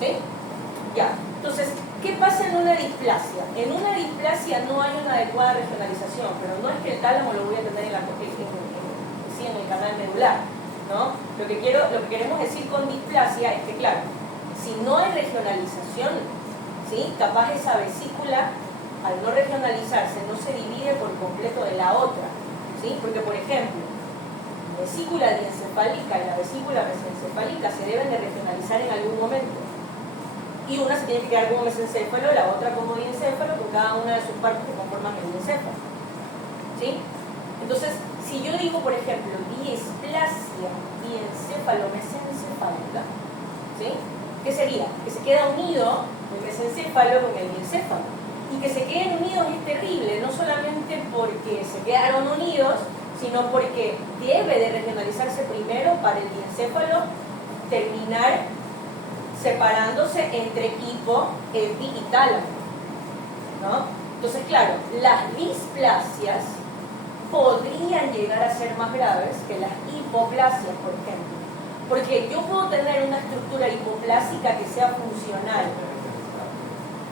¿Sí? Ya. Entonces, ¿qué pasa en una displasia? En una displasia no hay una adecuada regionalización, pero no es que el tálamo lo voy a tener en el canal medular, ¿no? Lo que queremos decir con displasia es que, claro, si no hay regionalización, ¿sí?, capaz esa vesícula, al no regionalizarse, no se divide por completo de la otra, ¿sí? Porque, por ejemplo, la vesícula diencefálica y la vesícula mesencefálica se deben de regionalizar en algún momento. Y una se tiene que quedar como mesencéfalo, la otra como diencéfalo, con cada una de sus partes que conforman el diencéfalo. ¿Sí? Entonces, si yo digo, por ejemplo, displasia diencéfalo-mesencefálica, ¿sí? ¿Qué sería? Que se queda unido el mesencéfalo con el diencéfalo. Y que se queden unidos es terrible, no solamente porque se quedaron unidos, sino porque debe de regionalizarse primero para el diencéfalo terminar separándose entre hipo, epi y tálamo, ¿no? Entonces, claro, las displasias podrían llegar a ser más graves que las hipoplasias, por ejemplo. Porque yo puedo tener una estructura hipoplásica que sea funcional,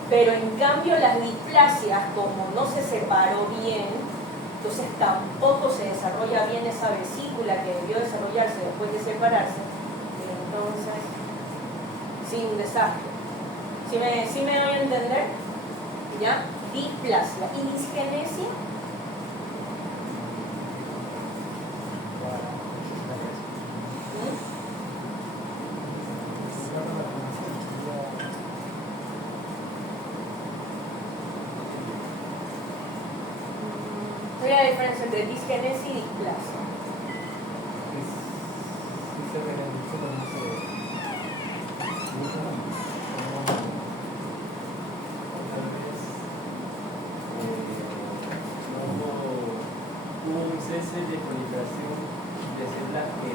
pero en cambio las displasias, como no se separó bien, entonces tampoco se desarrolla bien esa vesícula que debió desarrollarse después de separarse. Entonces, sí, un desastre. ¿Sí me doy a entender? ¿Ya? Displasia. ¿Y disgenesia? ¿Cuál es la diferencia entre disgenesia y displasia? Hubo un cese de proliferación de células que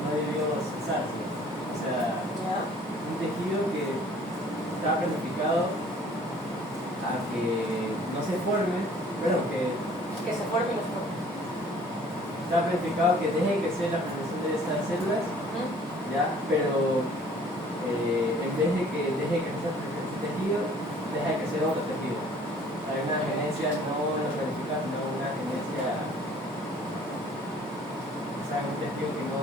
no debió cesarse. O sea, un tejido que estaba planificado a que no se forme, bueno, que se forme y no se forme. Estaba planificado que deje de crecer la generación de estas células, ¿ya? Pero en vez de que deje de crecer este tejido, deja de crecer otro tejido. Hay una genesia no planificada, sino una genesia, o sea, un tejido que no,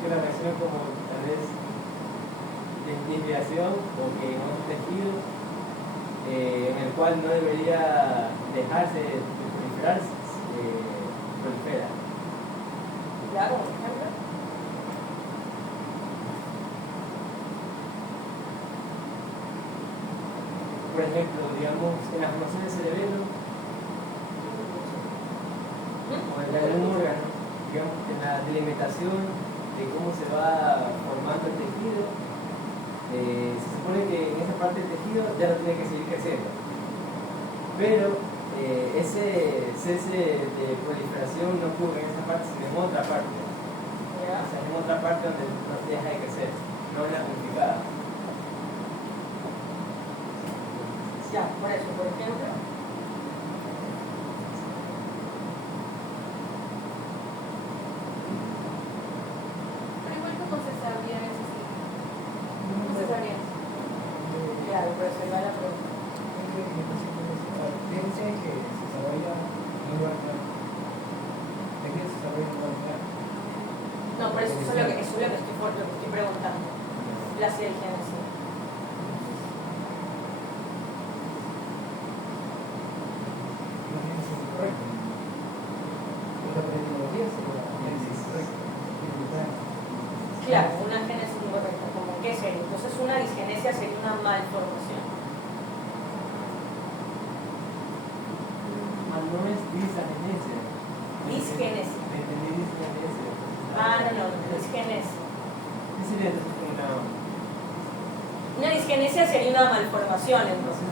que la reacciona como tal vez de desviación o que en otro tejido en el cual no debería dejarse de proliferar, prolifera. Claro, por ejemplo. Por ejemplo, digamos, en la formación del cerebelo o en algún órgano, digamos, en la delimitación de cómo se va formando el tejido, se supone que en esa parte del tejido ya no tiene que seguir creciendo. Pero ese cese de proliferación no ocurre en esa parte, sino en otra parte. O sea, en otra parte donde no deja de crecer, no en la planificada. Ya, por eso, por ejemplo. Pero igual, ¿cómo se sabría eso? ¿Cómo se sabría? Claro, pero se va la pregunta. Fíjense que se desarrolla en un lugar claro. ¿De qué se desarrolla en un lugar claro? No, por eso es lo que estoy preguntando. La génesis. Correcto. Esta terminología sería la génesis correcta. Claro, una génesis incorrecta. ¿Cómo qué sería? Entonces una disgenesia sería una malformación. No es disgenesia. Disgenesia. Entendí disgenesia. No, disgenesia. ¿Qué sería entonces Una disgenesia sería una malformación, entonces.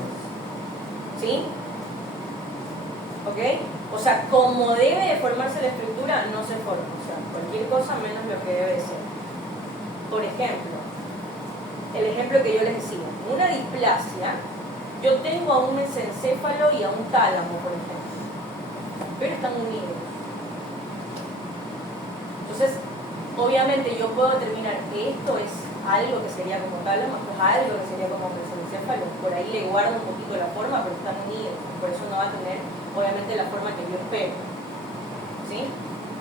¿Sí? ¿Ok? O sea, como debe de formarse la estructura, no se forma. O sea, cualquier cosa menos lo que debe de ser. Por ejemplo, el ejemplo que yo les decía, en una displasia, yo tengo a un mesencéfalo y a un tálamo, por ejemplo, pero están unidos. Entonces, obviamente yo puedo determinar que esto es algo que sería como tálamo, esto es algo que sería como mesencéfalo. Por ahí le guardo un poquito la forma, pero están unidos. Por eso no va a tener, obviamente, la forma que yo espero. ¿Sí?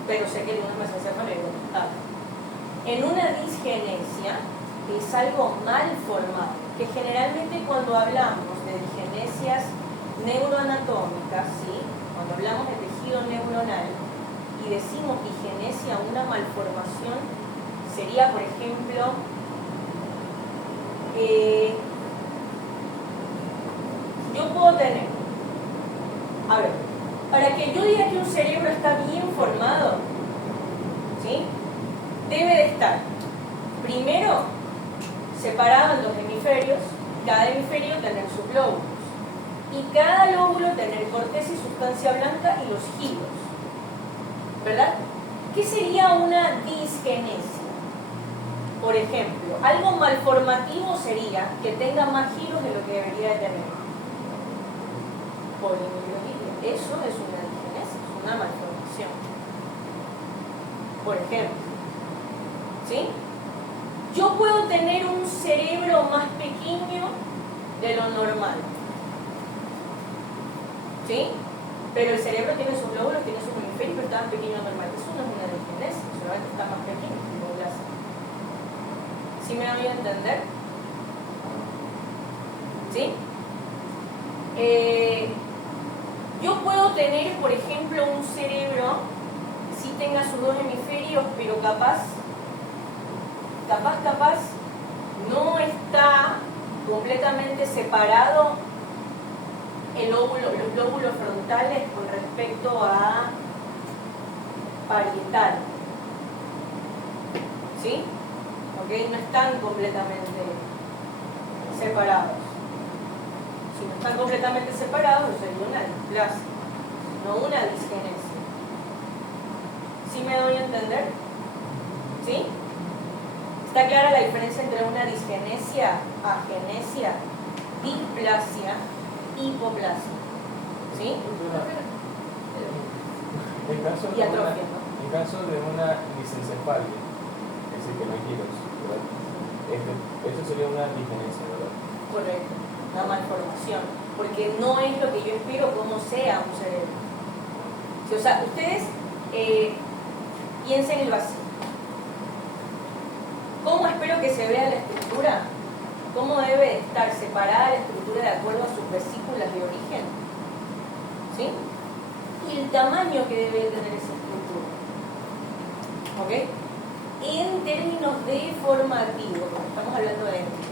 Pero sé que uno es mesencéfalo y otro es tálamo. En una disgenesia es algo mal formado, que generalmente cuando hablamos de disgenesias neuroanatómicas, ¿sí? Cuando hablamos de tejido neuronal y decimos disgenesia, una malformación sería, por ejemplo, tener? A ver, para que yo diga que un cerebro está bien formado, ¿sí? Debe de estar, primero, separado en los hemisferios, cada hemisferio tener sus lóbulos, y cada lóbulo tener corteza y sustancia blanca y los giros, ¿verdad? ¿Qué sería una disgenesia? Por ejemplo, algo malformativo sería que tenga más giros de lo que debería de tener. Polimialgia. Eso es una disgenesia, es una malformación. Por ejemplo, ¿sí? Yo puedo tener un cerebro más pequeño de lo normal, ¿sí? Pero el cerebro tiene sus lóbulos, tiene sus hemisferios, pero está más pequeño de lo normal. Eso no es una disgenesia, solamente está más pequeño, tipo Glaser. ¿Sí me voy a entender? ¿Sí? Yo puedo tener, por ejemplo, un cerebro que sí tenga sus dos hemisferios, pero capaz no está completamente separado los lóbulos frontales con respecto a parietal. ¿Sí? ¿Ok? No están completamente separados. Si no están completamente separados, sería una displasia, no una disgenesia. ¿Sí me doy a entender? ¿Sí? ¿Está clara la diferencia entre una disgenesia, agenesia, displasia, hipoplasia? ¿Sí? En caso Y atrofia, ¿no? en caso de una disencefalia, es decir, que no hay giros, ¿verdad? Eso sería una disgenesia, ¿verdad? Correcto, una malformación, porque no es lo que yo espero como sea un cerebro. Sí, o sea, ustedes piensen en el vacío. ¿Cómo espero que se vea la estructura? ¿Cómo debe estar separada la estructura de acuerdo a sus vesículas de origen? ¿Sí? Y el tamaño que debe tener esa estructura. ¿Ok? En términos deformativos, porque estamos hablando de esto.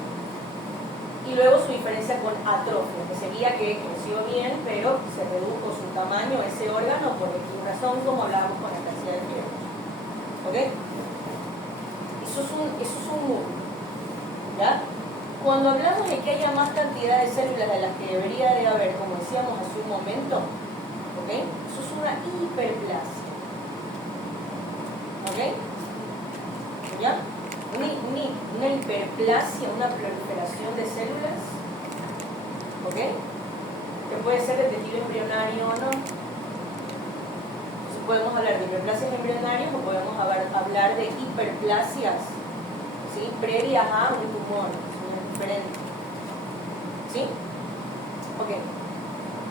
Y luego su diferencia con atrofia, que sería que creció bien, pero se redujo su tamaño, ese órgano, por X razón, como hablábamos con la capacidad de fibra. ¿Ok? Eso es un mundo. ¿Ya? Cuando hablamos de que haya más cantidad de células de las que debería de haber, como decíamos hace un momento, ¿ok? Eso es una hiperplasia. ¿Ok? ¿Ya? Una hiperplasia, una proliferación de células, ¿ok? Que puede ser de tejido embrionario o no. Entonces podemos hablar de hiperplasias embrionarias o podemos hablar de hiperplasias, ¿sí? Previas a un tumor, es diferente. ¿Sí? Ok.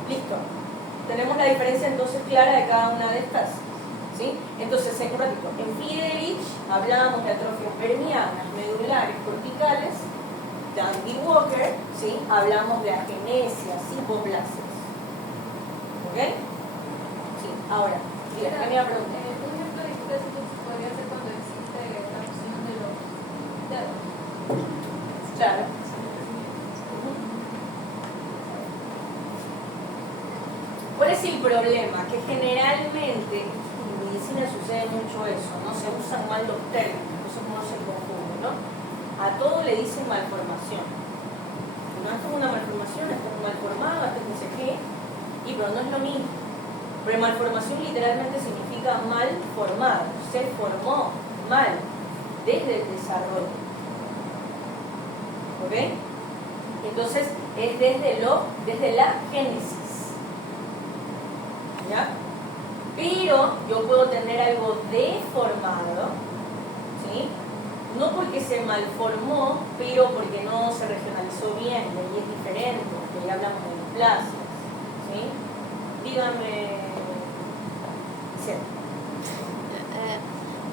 Listo. Tenemos la diferencia entonces clara de cada una de estas. ¿Sí? Entonces, un ratito, en Friedrich hablamos de atrofias permianas, medulares, corticales. De Andy Walker, ¿sí? Hablamos de agenesias, hipoplasias. ¿Ok? Sí, ahora, diga, ¿qué me iba a preguntar? Un ejemplo de displasia podría ser cuando existe la fusión de los dedos. Claro. ¿Cuál es el problema? Que generalmente en medicina sucede mucho eso, ¿no? Se usan mal los términos, eso no se confunde, ¿no? A todo le dicen malformación. No, esto es una malformación, esto es malformado, esto es no sé qué, y pero no es lo mismo. Pero malformación literalmente significa mal formado, se formó mal desde el desarrollo. ¿Ok? Entonces es desde la génesis. ¿Ya? Pero yo puedo tener algo deformado, ¿sí? No porque se malformó, pero porque no se regionalizó bien, y ahí es diferente, porque ya hablamos de displasias, ¿sí? Dígame, sí.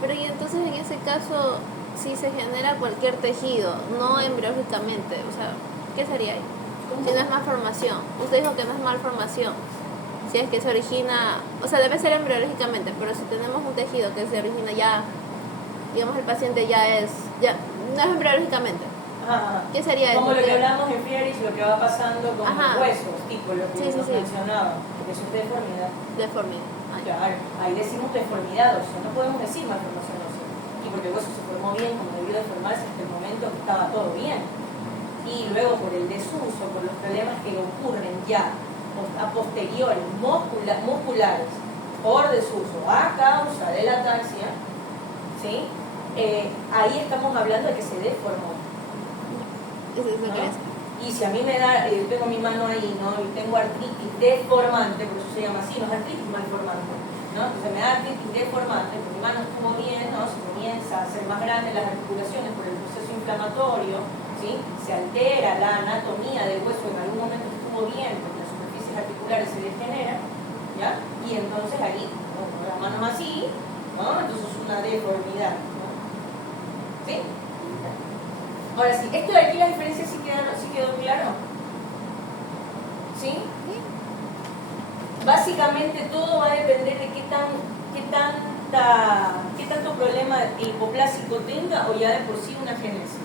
Pero y entonces en ese caso, si se genera cualquier tejido, no embriológicamente, o sea, ¿qué sería ahí? Si no es malformación. Usted dijo que no es malformación. Si es que se origina, o sea, debe ser embriológicamente, pero si tenemos un tejido que se origina ya, digamos el paciente ya no es embriológicamente, Ajá. ¿Qué sería Como eso? lo que hablamos en Friedrich, lo que va pasando con Ajá. los huesos, tipo lo que Sí, sí, nos sí. mencionaba, porque eso es deformidad. Deformidad. Ay. Claro, ahí decimos deformidad ósea, no podemos decir malformación ósea. Y porque el hueso se formó bien, como debió de formarse hasta el momento que estaba todo bien. Y luego por el desuso, por los problemas que ocurren ya a posteriori, musculares, por desuso, a causa de la ataxia, ¿sí? Ahí estamos hablando de que se deformó. Eso es lo ¿no? que es. Y si a mí me da, yo tengo mi mano ahí, ¿no? Y tengo artritis deformante, por eso se llama así, no es artritis malformante, ¿no? Entonces me da artritis deformante, porque mi mano estuvo bien, ¿no? Se comienza a hacer más grande las articulaciones por el proceso inflamatorio, ¿sí? Se altera la anatomía del hueso, en algún momento estuvo bien, porque las superficies articulares se degeneran, ¿ya? Y entonces ahí, ¿no? La mano así, ¿no? Entonces es una deformidad, ¿no? ¿Sí? Ahora sí, esto de aquí la diferencia sí quedó claro. ¿Sí? Básicamente todo va a depender de qué tanto problema hipoplásico tenga o ya de por sí una génesis,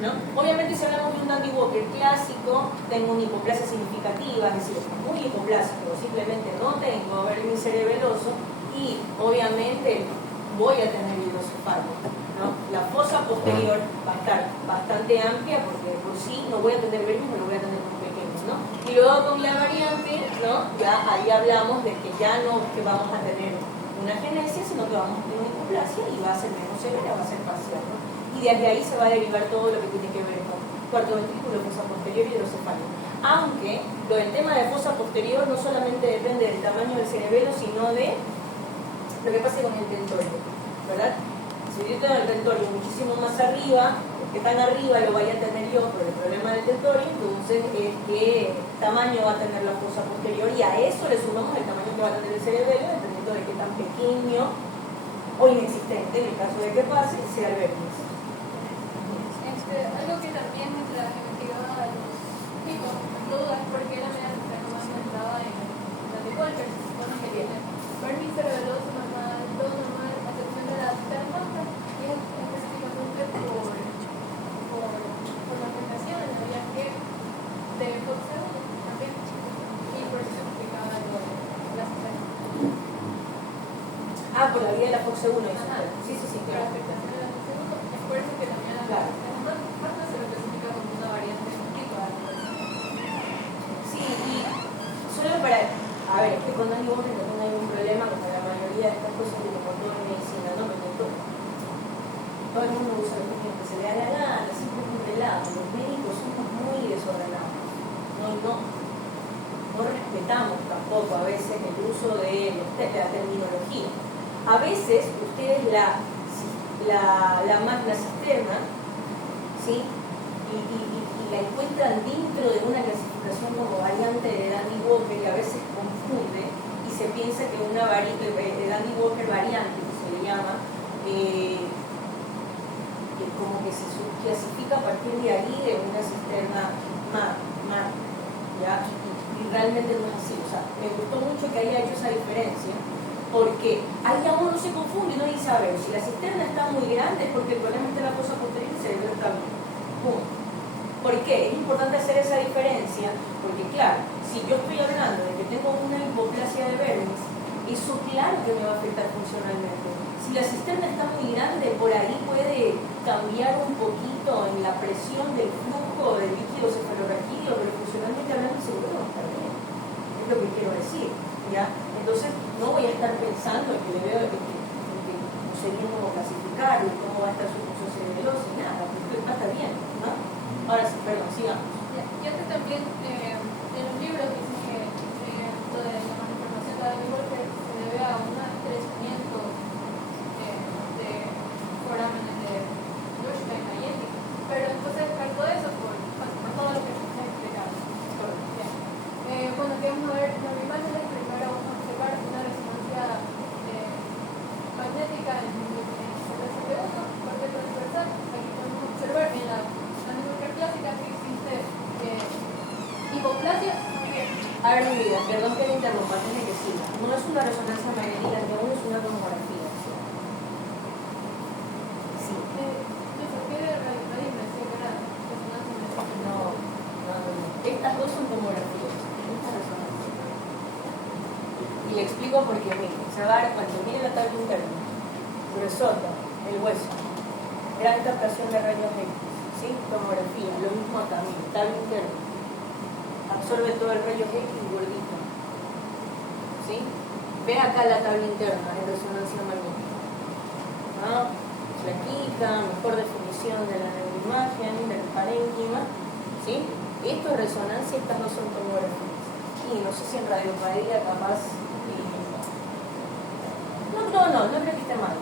¿no? Obviamente si hablamos de un Dandy Walker clásico, tengo una hipoplasia significativa, es decir, muy hipoplásico, simplemente no tengo vermis cerebeloso y obviamente voy a tener hidrocefalia, ¿no? La fosa posterior va a estar bastante amplia porque de por sí no voy a tener vermis, no lo voy a tener muy pequeños, ¿no? Y luego con la variante, ¿no? Ya ahí hablamos de que ya no es que vamos a tener una genesia, sino que vamos a tener una hipoplasia y va a ser menos severa, va a ser parcial, ¿no? Y desde ahí se va a derivar todo lo que tiene que ver con cuarto ventrículo, fosa posterior y hidrocefalia. Aunque lo del tema de fosa posterior no solamente depende del tamaño del cerebelo, sino de lo que pase con el tentorio, ¿verdad? Si yo tengo el tentorio muchísimo más arriba, que tan arriba lo vaya a tener yo por el problema del tentorio, entonces es qué tamaño va a tener la fosa posterior y a eso le sumamos el tamaño que va a tener el cerebelo, dependiendo de qué tan pequeño o inexistente, en el caso de que pase, sea el vermis. Algo que también me investigaba a los chicos, dudas, porque la medida que más entraba en la de Walker, se supone que tiene vermis cerebeloso normal, todo normal, a excepción de la termata, y es específicamente por la afectación en la vía que de FOXC1 también, y por eso se explicaba lo de la cisterna. Ah, por la vía de la FOXC1, Ajá. sí, Por la claro. afectación de la FOXC1, es por eso que también la Claro. parte se lo clasifica como una variante tipo de Sí, y solo para... A ver, es que con Dandy Walker también hay un problema con la mayoría de estas cosas que como todo en medicina, ¿no? Porque todo el mundo usa lo que se le da la gana, siempre es un relato. Los médicos somos muy desordenados. No respetamos tampoco a veces el uso de la terminología. A veces ustedes la magna cisterna, ¿sí? Y la encuentran dentro de una clasificación como variante de Dandy Walker y a veces confunde y se piensa que una variante de Dandy Walker variante, que se le llama, como que se clasifica a partir de ahí de una cisterna magna, ¿ya? Y realmente no es así. O sea, me gustó mucho que haya hecho esa diferencia porque ahí ya uno se confunde y uno dice, a ver, si la cisterna está muy grande es porque el problema está en la fosa posterior y el cerebro está bien. Punto. ¿Por qué? Es importante hacer esa diferencia porque, claro, si yo estoy hablando de que tengo una hipoplasia de vermis, eso claro que me va a afectar funcionalmente. Si la cisterna está muy grande, por ahí puede cambiar un poquito en la presión del flujo del líquido cefalorraquídeo, pero funcionalmente hablando el cerebro va a estar bien. Es lo que quiero decir, ¿ya? Entonces, no voy a estar pensando en que le veo no sé bien cómo clasificarlo, cómo va a estar su función cerebelosa, nada, porque va a estar bien, ¿no? Ahora sí, perdón, sigamos. Y antes también, en los libros dicen que esto de la malformación de Dandy Walker se debe a un crecimiento de forámenes de Dushman y Yeti, pero entonces descartó eso por todo lo que se ha explicado. Bueno, aquí vamos a ver las imágenes. Primero vamos a observar una resonancia magnética en el ST1, corte transversal. Aquí podemos observar en la anatomía clásica que existe hipoplasia. A ver, mi vida, perdón que le interrumpa, antes de que siga. No es una resonancia magnética, ni aún es una tomografía. Sí. Yo saqué de radiografía, ¿verdad? Estas dos son tomografías, esta resonancia. Y le explico por qué. Miren, se va a dar cuenta, miren la tabla interna. Gruesota, el hueso, gran captación de rayos X, ¿sí? Tomografía, lo mismo acá, miren, tabla interna. Absorbe todo el rayo X gordito. ¿Sí? Ve acá la tabla interna en resonancia magnética. ¿Ah? Flaquita, mejor definición de la neuroimagen, del parénquima. ¿Sí? Esto es resonancia, estas dos son tomografías. Y no sé si en radiopatía capaz. No creo que esté mal.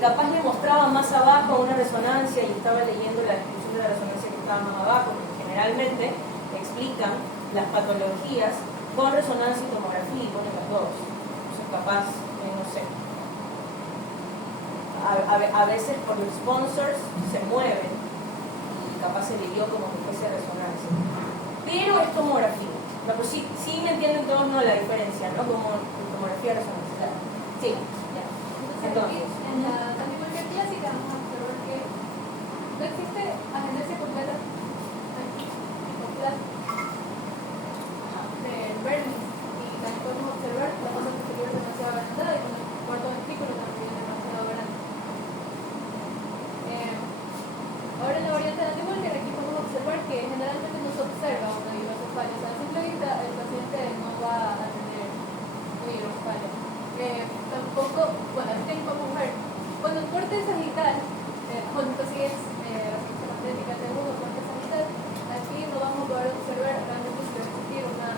Capaz le mostraba más abajo una resonancia y estaba leyendo la descripción de la resonancia que estaba más abajo, porque generalmente explican las patologías con resonancia y tomografía y ponen las dos. Entonces capaz, no sé. A veces por los sponsors se mueven y capaz se leyó como que fuese resonancia. Pero es tomografía. No, pues sí me entienden todos, ¿no? La diferencia, ¿no? Como tomografía y resonancia. Sí, ya. Entonces, en la tandemología clásica vamos a observar que no existe ascendencia completa del vermis, y también podemos observar la fosa posterior demasiado agrandada y con el cuarto ventrículo también demasiado grande. Ahora en la variante de la tandemología aquí podemos observar que generalmente no se observa una hidrocefalia. O sea, a simple vista el paciente no va a tener una hidrocefalia. Tampoco, bueno, aquí podemos ver, cuando el corte sagital, cuando consigues la secuencia magnética de uno, corte sagital, aquí no vamos a poder observar realmente si va a existir una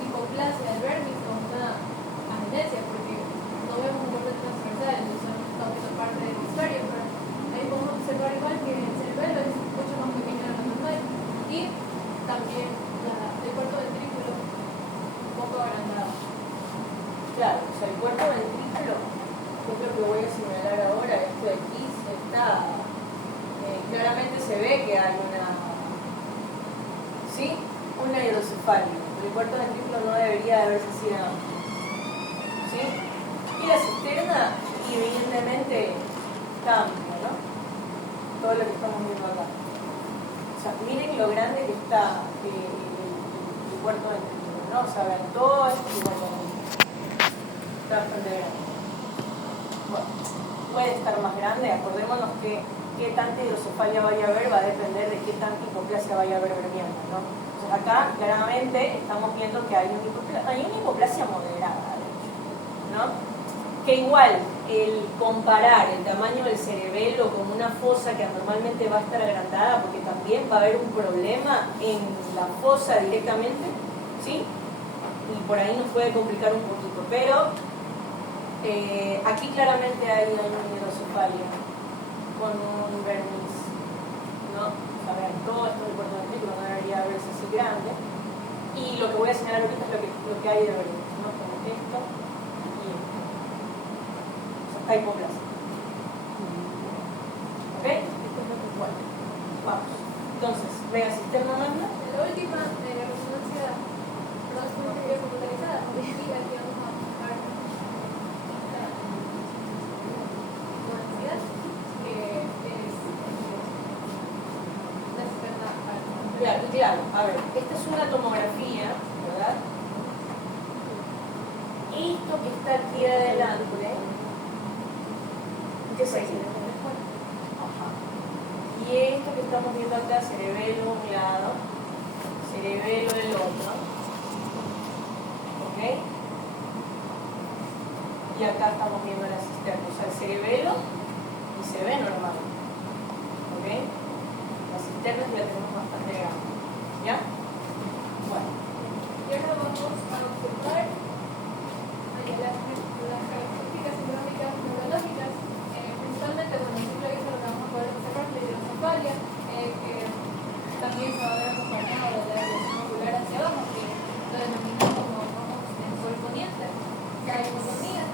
hipoplasia del vermis o una agenesia, porque no vemos un corte transversal, entonces no estamos viendo parte del hemisferio, pero ahí podemos observar igual que el cerebelo es mucho más pequeño de lo normal y también el cuarto ventrículo un poco agrandado. Claro, o sea, el cuarto ventrículo, yo creo que voy a señalar ahora, esto de aquí está, claramente se ve que hay una hidrocefalia. El cuarto ventrículo no debería de haberse sido, ¿sí? Y la cisterna, evidentemente, cambia, ¿no? Todo lo que estamos viendo acá. O sea, miren lo grande que está el cuarto ventrículo, ¿no? O sea, vean, todo esto es igual. Está bastante grande. Bueno, puede estar más grande, acordémonos que qué tanta hidrocefalia vaya a haber va a depender de qué tanta hipoplasia vaya a haber vermiendo, ¿no? Entonces acá claramente estamos viendo que hay una hipoplasia moderada, de hecho, ¿no? Que igual el comparar el tamaño del cerebelo con una fosa que normalmente va a estar agrandada, porque también va a haber un problema en la fosa directamente, ¿sí? Y por ahí nos puede complicar un poquito, pero aquí claramente hay una hidrocefalia con un vermis, ¿no? A ver, todo esto del cuarto ventrículo no debería verse así grande, y lo que voy a señalar ahorita es lo que hay de vermis, ¿no? Como esto y esto. O sea, está hipoplasia. ¿Ok? Bueno, vamos. Entonces, vea cisterna magna. La última resonancia computarizada, aquí vamos a buscar la densidad, que es la cisterna alta. Claro, a ver, esta es una tomografía, ¿verdad? Esto que está aquí adelante, ¿qué se dice? Ajá. Y esto que estamos viendo acá, cerebelo un lado, cerebelo del otro, ¿ok? Y acá estamos viendo la cisterna, o sea, el cerebelo y se ve normal, ¿ok? La cisterna ya la tenemos bastante grande, ¿ya? Bueno. Y ahora vamos a observar las características hidrológicas neurológicas, principalmente, bueno, simple vista lo que vamos a poder observar la hidrocefalia, que también se va a ver acompañado de la dirección ocular hacia abajo, que lo denominamos como ojos superponientes, la hipotonía,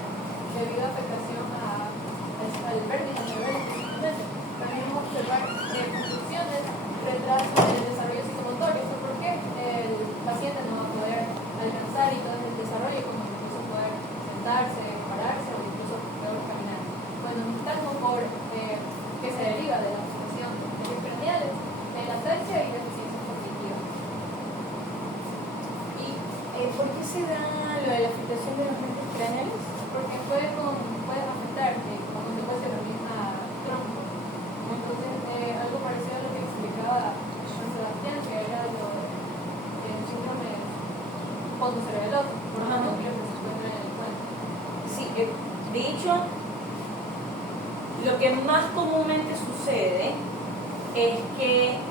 debido a afectación al vermis a nivel específicamente. También vamos a observar confusiones, retraso en el desarrollo psicomotor, eso porque el paciente no va a poder alcanzar y todo el desarrollo, como incluso poder sentarse, pararse o incluso peor caminar. Bueno, un por que se deriva de la obstrucción de las craneales, de la ataxia y deficiencia cognitiva. qué se da lo de la afectación de los nervios craneales? Porque puede afectar como consecuencia de la misma tronco. Entonces, algo parecido a lo que explicaba Juan Sebastián, que era lo del síndrome pontocerebeloso, por los núcleos que se encuentran en el cuerpo. Sí, de hecho, lo que más comúnmente sucede es que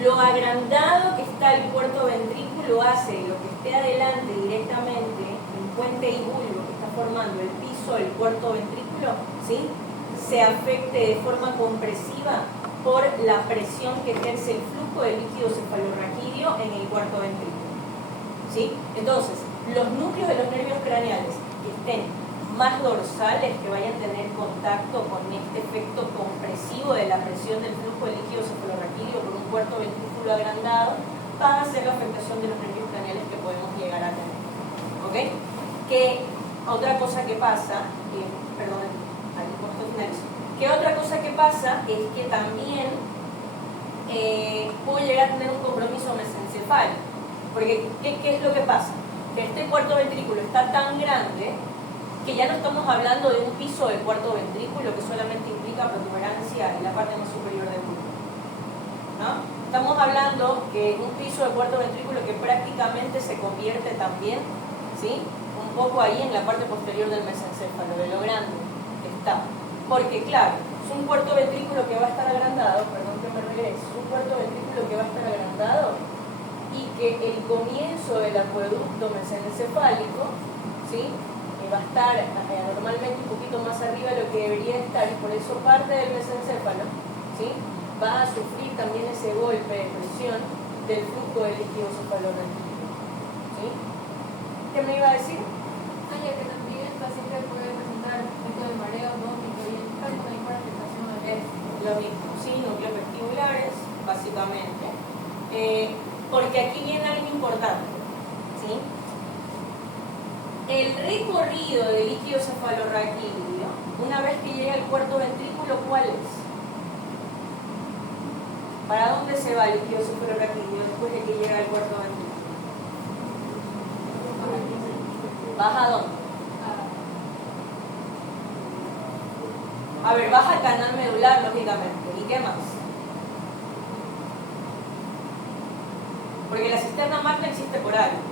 lo agrandado que está el puerto ventrículo hace lo que esté adelante directamente, el puente y bulbo que está formando el piso del puerto ventrículo, ¿sí?, se afecte de forma compresiva por la presión que ejerce el flujo de líquido cefalorraquídeo en el puerto ventrículo, ¿sí? Entonces, los núcleos de los nervios craneales que estén más dorsales, que vayan a tener contacto con este efecto compresivo de la presión del flujo de líquido cefalorraquídeo por un puerto ventrículo agrandado, van a ser la afectación de los nervios craneales que podemos llegar a tener. ¿Ok? Que otra cosa que pasa, perdón, aquí puesto finalizo. Que otra cosa que pasa es que también puedo llegar a tener un compromiso mesencefálico. Porque, ¿qué es lo que pasa? Que este puerto ventrículo está tan grande que ya no estamos hablando de un piso del cuarto ventrículo que solamente implica protuberancia en la parte más superior del bulbo, ¿no? Estamos hablando que un piso del cuarto ventrículo que prácticamente se convierte también, ¿sí?, un poco ahí en la parte posterior del mesencéfalo, de lo grande que está. Porque claro, es un cuarto ventrículo que va a estar agrandado, perdón que me regrese, es un cuarto ventrículo que va a estar agrandado y que el comienzo del acueducto mesencefálico, ¿sí?, va a estar normalmente un poquito más arriba de lo que debería estar, y por eso parte del mesencéfalo, ¿sí?, va a sufrir también ese golpe de presión del flujo de líquido cefalorraquídeo, ¿sí? ¿Qué me iba a decir? Ya que también el paciente puede presentar esto de mareo, vómito y entrar también por afectación al Es lo mismo, ¿sí? Núcleos vestibulares, básicamente. Porque aquí viene algo importante, ¿sí? El recorrido del líquido cefalorraquídeo, una vez que llega al cuarto ventrículo, ¿cuál es? ¿Para dónde se va el líquido cefalorraquídeo después de que llega al cuarto ventrículo? ¿Baja a dónde? A ver, baja al canal medular, lógicamente. ¿Y qué más? Porque la cisterna magna existe por algo.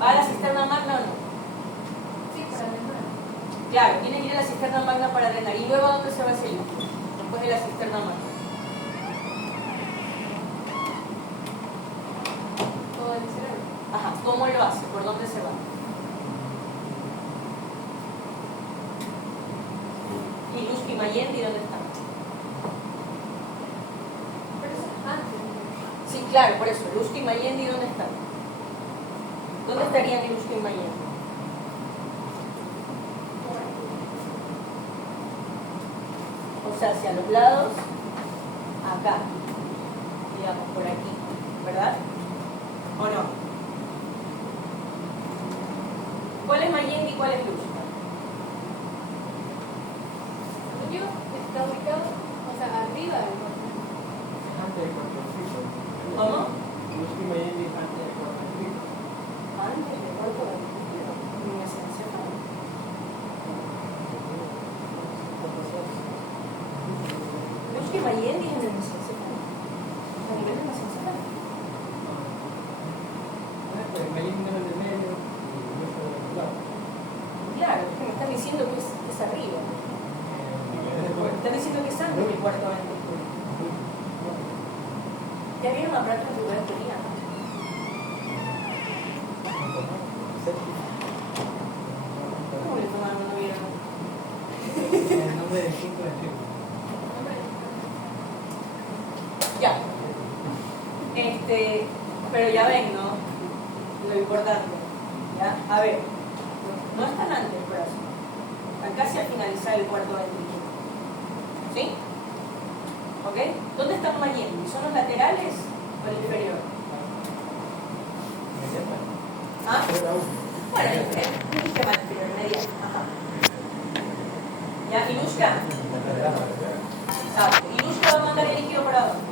¿Va a la cisterna magna o no? Sí, para drenar. Claro, tiene que ir a la cisterna magna para drenar. ¿Y luego a dónde se va ese líquido? Después de la cisterna magna. Todo el cerebro. Ajá, ¿cómo lo hace? ¿Por dónde se va? ¿Y Luzca y Mayendi dónde están? Pero eso es antes. Sí, claro, por eso. Luzca y Mayendi ¿dónde están? ¿Dónde estarían Luzca y Mayendi? O sea, hacia los lados, acá, digamos, por aquí, ¿verdad? ¿O no? ¿Cuál es Mayendi y cuál es Luzca? Yo está ubicado, o sea, arriba del cuerpo. Antes del cuarto ventrículo. ¿Cómo? Luzca y Mayendi antes del cuarto ventrículo. Antes del cuarto ventrículo, mi mesencéfalo. Luzca y Mayendi es en el mesencéfalo. A nivel del mesencéfalo. Pues Mayendi no es el de medio y Luzca es el de lado. Claro, es que me están diciendo que es arriba. Me están diciendo que es antes del cuarto ventrículo. ¿Ya vieron aparatos de tubería? ¿Cómo le tomaron no vieron? El nombre del quinto ventrículo. Ya. Pero ya ven, ¿no? Lo importante. ¿Ya? A ver, no están antes del corazón. Están casi al finalizar el cuarto ventrículo. ¿Sí? ¿Ok? ¿Dónde están Mayendi? ¿Son los laterales o el inferior? ¿Ah? Bueno, el sistema inferior, medial. Ajá. ¿Ya? ¿Y Luzca? Exacto. ¿Y Luzca va a mandar el líquido para dónde?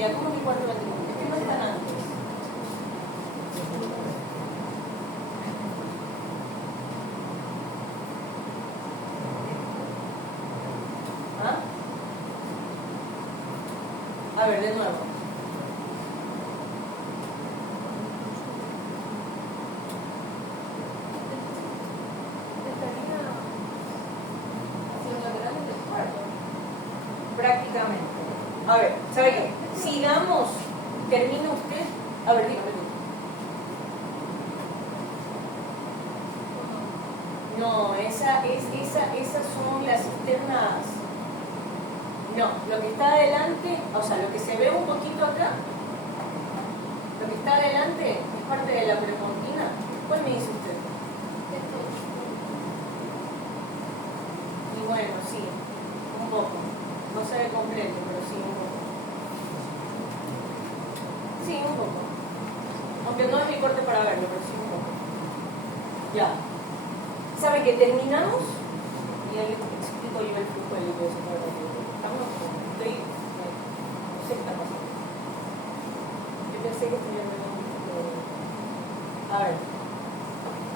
profundidad. ¿Cómo es el cuarto ventrículo? Es que no están antes. ¿Ah? A ver, de nuevo. Prácticamente. A ver, ¿sabe qué? Sigamos. Termina usted. A ver, dígame. No, esas son las cisternas. No, lo que está adelante, o sea, lo que se ve un poquito acá, lo que está adelante es parte de la prepontina. ¿Cuál me dice usted? Y bueno, sí, un poco. No se ve completo, pero sí un poco. Sí, un poco. Aunque no es mi corte para verlo, pero sí un poco. Ya. ¿Sabe que terminamos? Y ya le explico yo el flujo del líquido separado. Estamos, estoy, no sé qué está pasando. Yo pensé que estoy viendo un poco. A ver,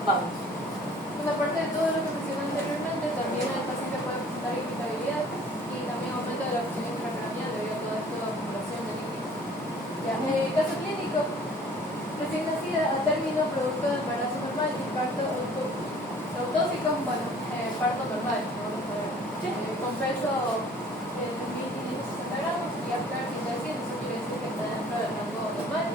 vamos. Pues aparte de todo lo que mencioné anteriormente, también el paciente puede presentar irritabilidad y también aumento de la presión intracraneal debido a toda esta acumulación de líquido. Ya, caso clínico, recién nacida a término producto de embarazo normal y parto autóxico, bueno, parto normal, vamos a ver. Con peso de 1.560 gramos y hasta 1.100, eso quiere decir que está dentro del rango normal.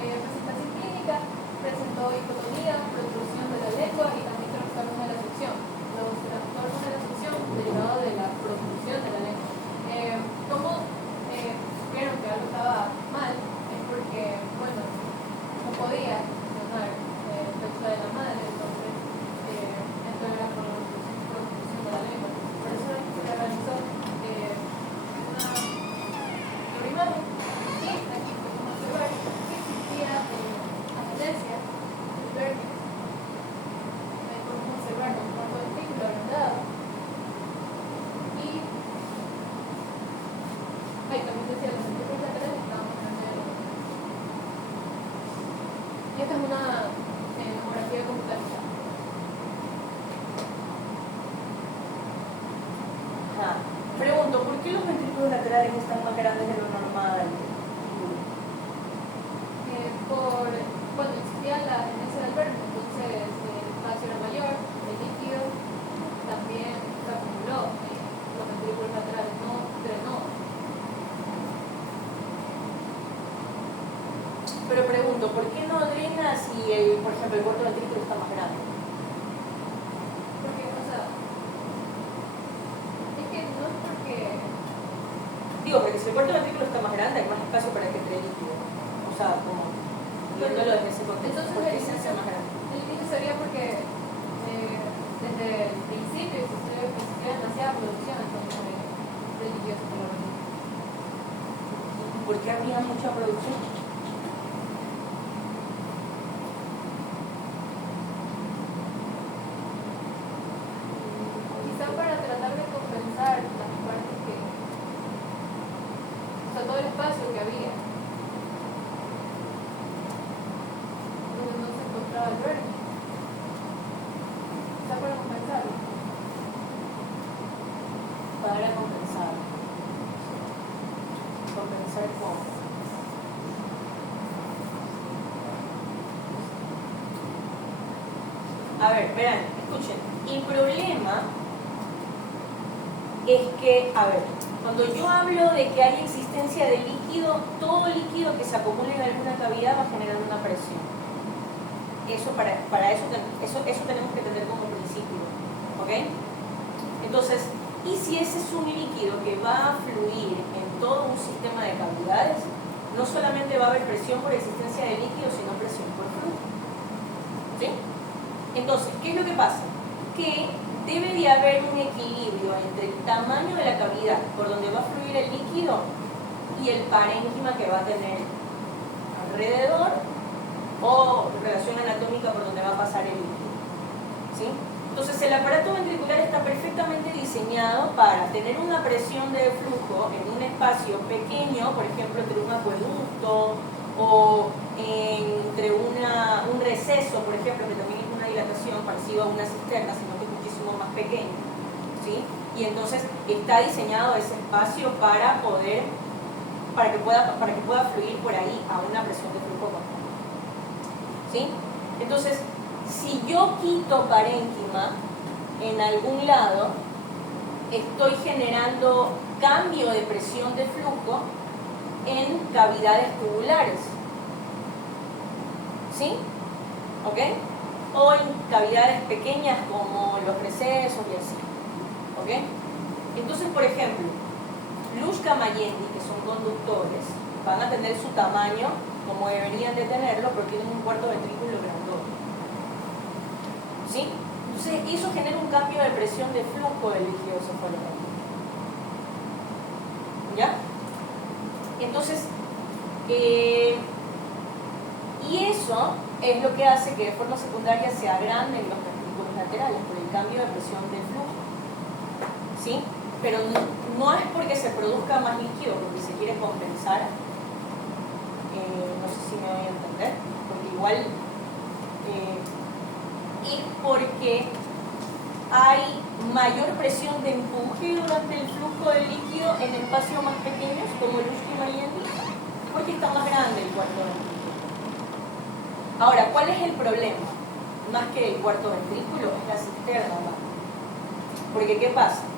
Presentación clínica, presentó hipotonía, protrusión de la lengua y también trastorno de la succión. Los trastornos de la succión derivados de la protrusión de la lengua. ¿Cómo vieron que algo estaba mal? Es porque, bueno, no podía funcionar el pecho de la madre, entonces esto era por la protrusión de la lengua. Por eso se realizó una imagen y aquí podemos observar que existía amnesia, Berger. Podemos observar un cuarto ventrículo agrandado y también decía los ventrículos laterales estaban bastante grandes. Y esta es una tomografía computarizada. Pregunto, ¿por qué los ventrículos laterales están más grandes de lo normal? Cuando existía la amnesia del Berger, entonces el espacio era mayor, el líquido también se acumuló en los ventrículos laterales, no drenó. Pero pregunto, ¿por qué no drena si, por ejemplo, el cuarto ventrículo está más grande? Porque, o sea, es que no es porque... Digo, porque si el cuarto ventrículo está más grande, hay más espacio para que entre líquido. O sea, como viéndolo desde ese contexto. Entonces, ¿Por qué se hace más grande? el líquido sería porque desde el principio existía demasiada producción, entonces el líquido se lo venía. ¿Por qué había mucha producción? Quizá para tratar de compensar las partes que... O sea, todo el espacio que había. Donde no se encontraba el verde. Quizá para compensarlo. Para compensar. ¿Compensar cómo? A ver, verán, escuchen. El problema es que, a ver, cuando yo hablo de que hay existencia de líquido, todo líquido que se acumule en alguna cavidad va a generar una presión. Eso eso tenemos que tener como principio, ¿ok? Entonces, ¿y si ese es un líquido que va a fluir en todo un sistema de cavidades? No solamente va a haber presión por existencia de líquido, sino presión por flujo. ¿Sí? Entonces, ¿qué es lo que pasa? Que debe de haber un equilibrio entre el tamaño de la cavidad por donde va a fluir el líquido y el parénquima que va a tener alrededor o relación anatómica por donde va a pasar el líquido. ¿Sí? Entonces, el aparato ventricular está perfectamente diseñado para tener una presión de flujo en un espacio pequeño, por ejemplo, entre un acueducto o entre un receso, por ejemplo, que también es una dilatación parecida a una cisterna, sino que es muchísimo más pequeño, ¿sí? Y entonces está diseñado ese espacio para que pueda fluir por ahí a una presión de flujo constante, ¿sí? Entonces, si yo quito parénquima en algún lado, estoy generando cambio de presión de flujo en cavidades tubulares, ¿sí? ¿Ok? O en cavidades pequeñas como los recesos y así, ¿ok? Entonces, por ejemplo, Lushka Mayendi, que son conductores, van a tener su tamaño como deberían de tenerlo, pero tienen un cuarto ventrículo grandote, ¿sí? Entonces, eso genera un cambio de presión de flujo del líquido cefalorraquídeo. ¿Ya? Entonces, y eso es lo que hace que de forma secundaria se agranden los ventrículos laterales por el cambio de presión del flujo, ¿sí? Pero no es porque se produzca más líquido, porque se quiere compensar, no sé si me voy a entender, porque igual es porque hay mayor presión de empuje durante el flujo del líquido en espacios más pequeños, como Lushka y Mayendi, porque está más grande el cuarto ventrículo. Ahora, ¿cuál es el problema? Más que el cuarto ventrículo, es la cisterna, ¿no? Porque, ¿qué pasa?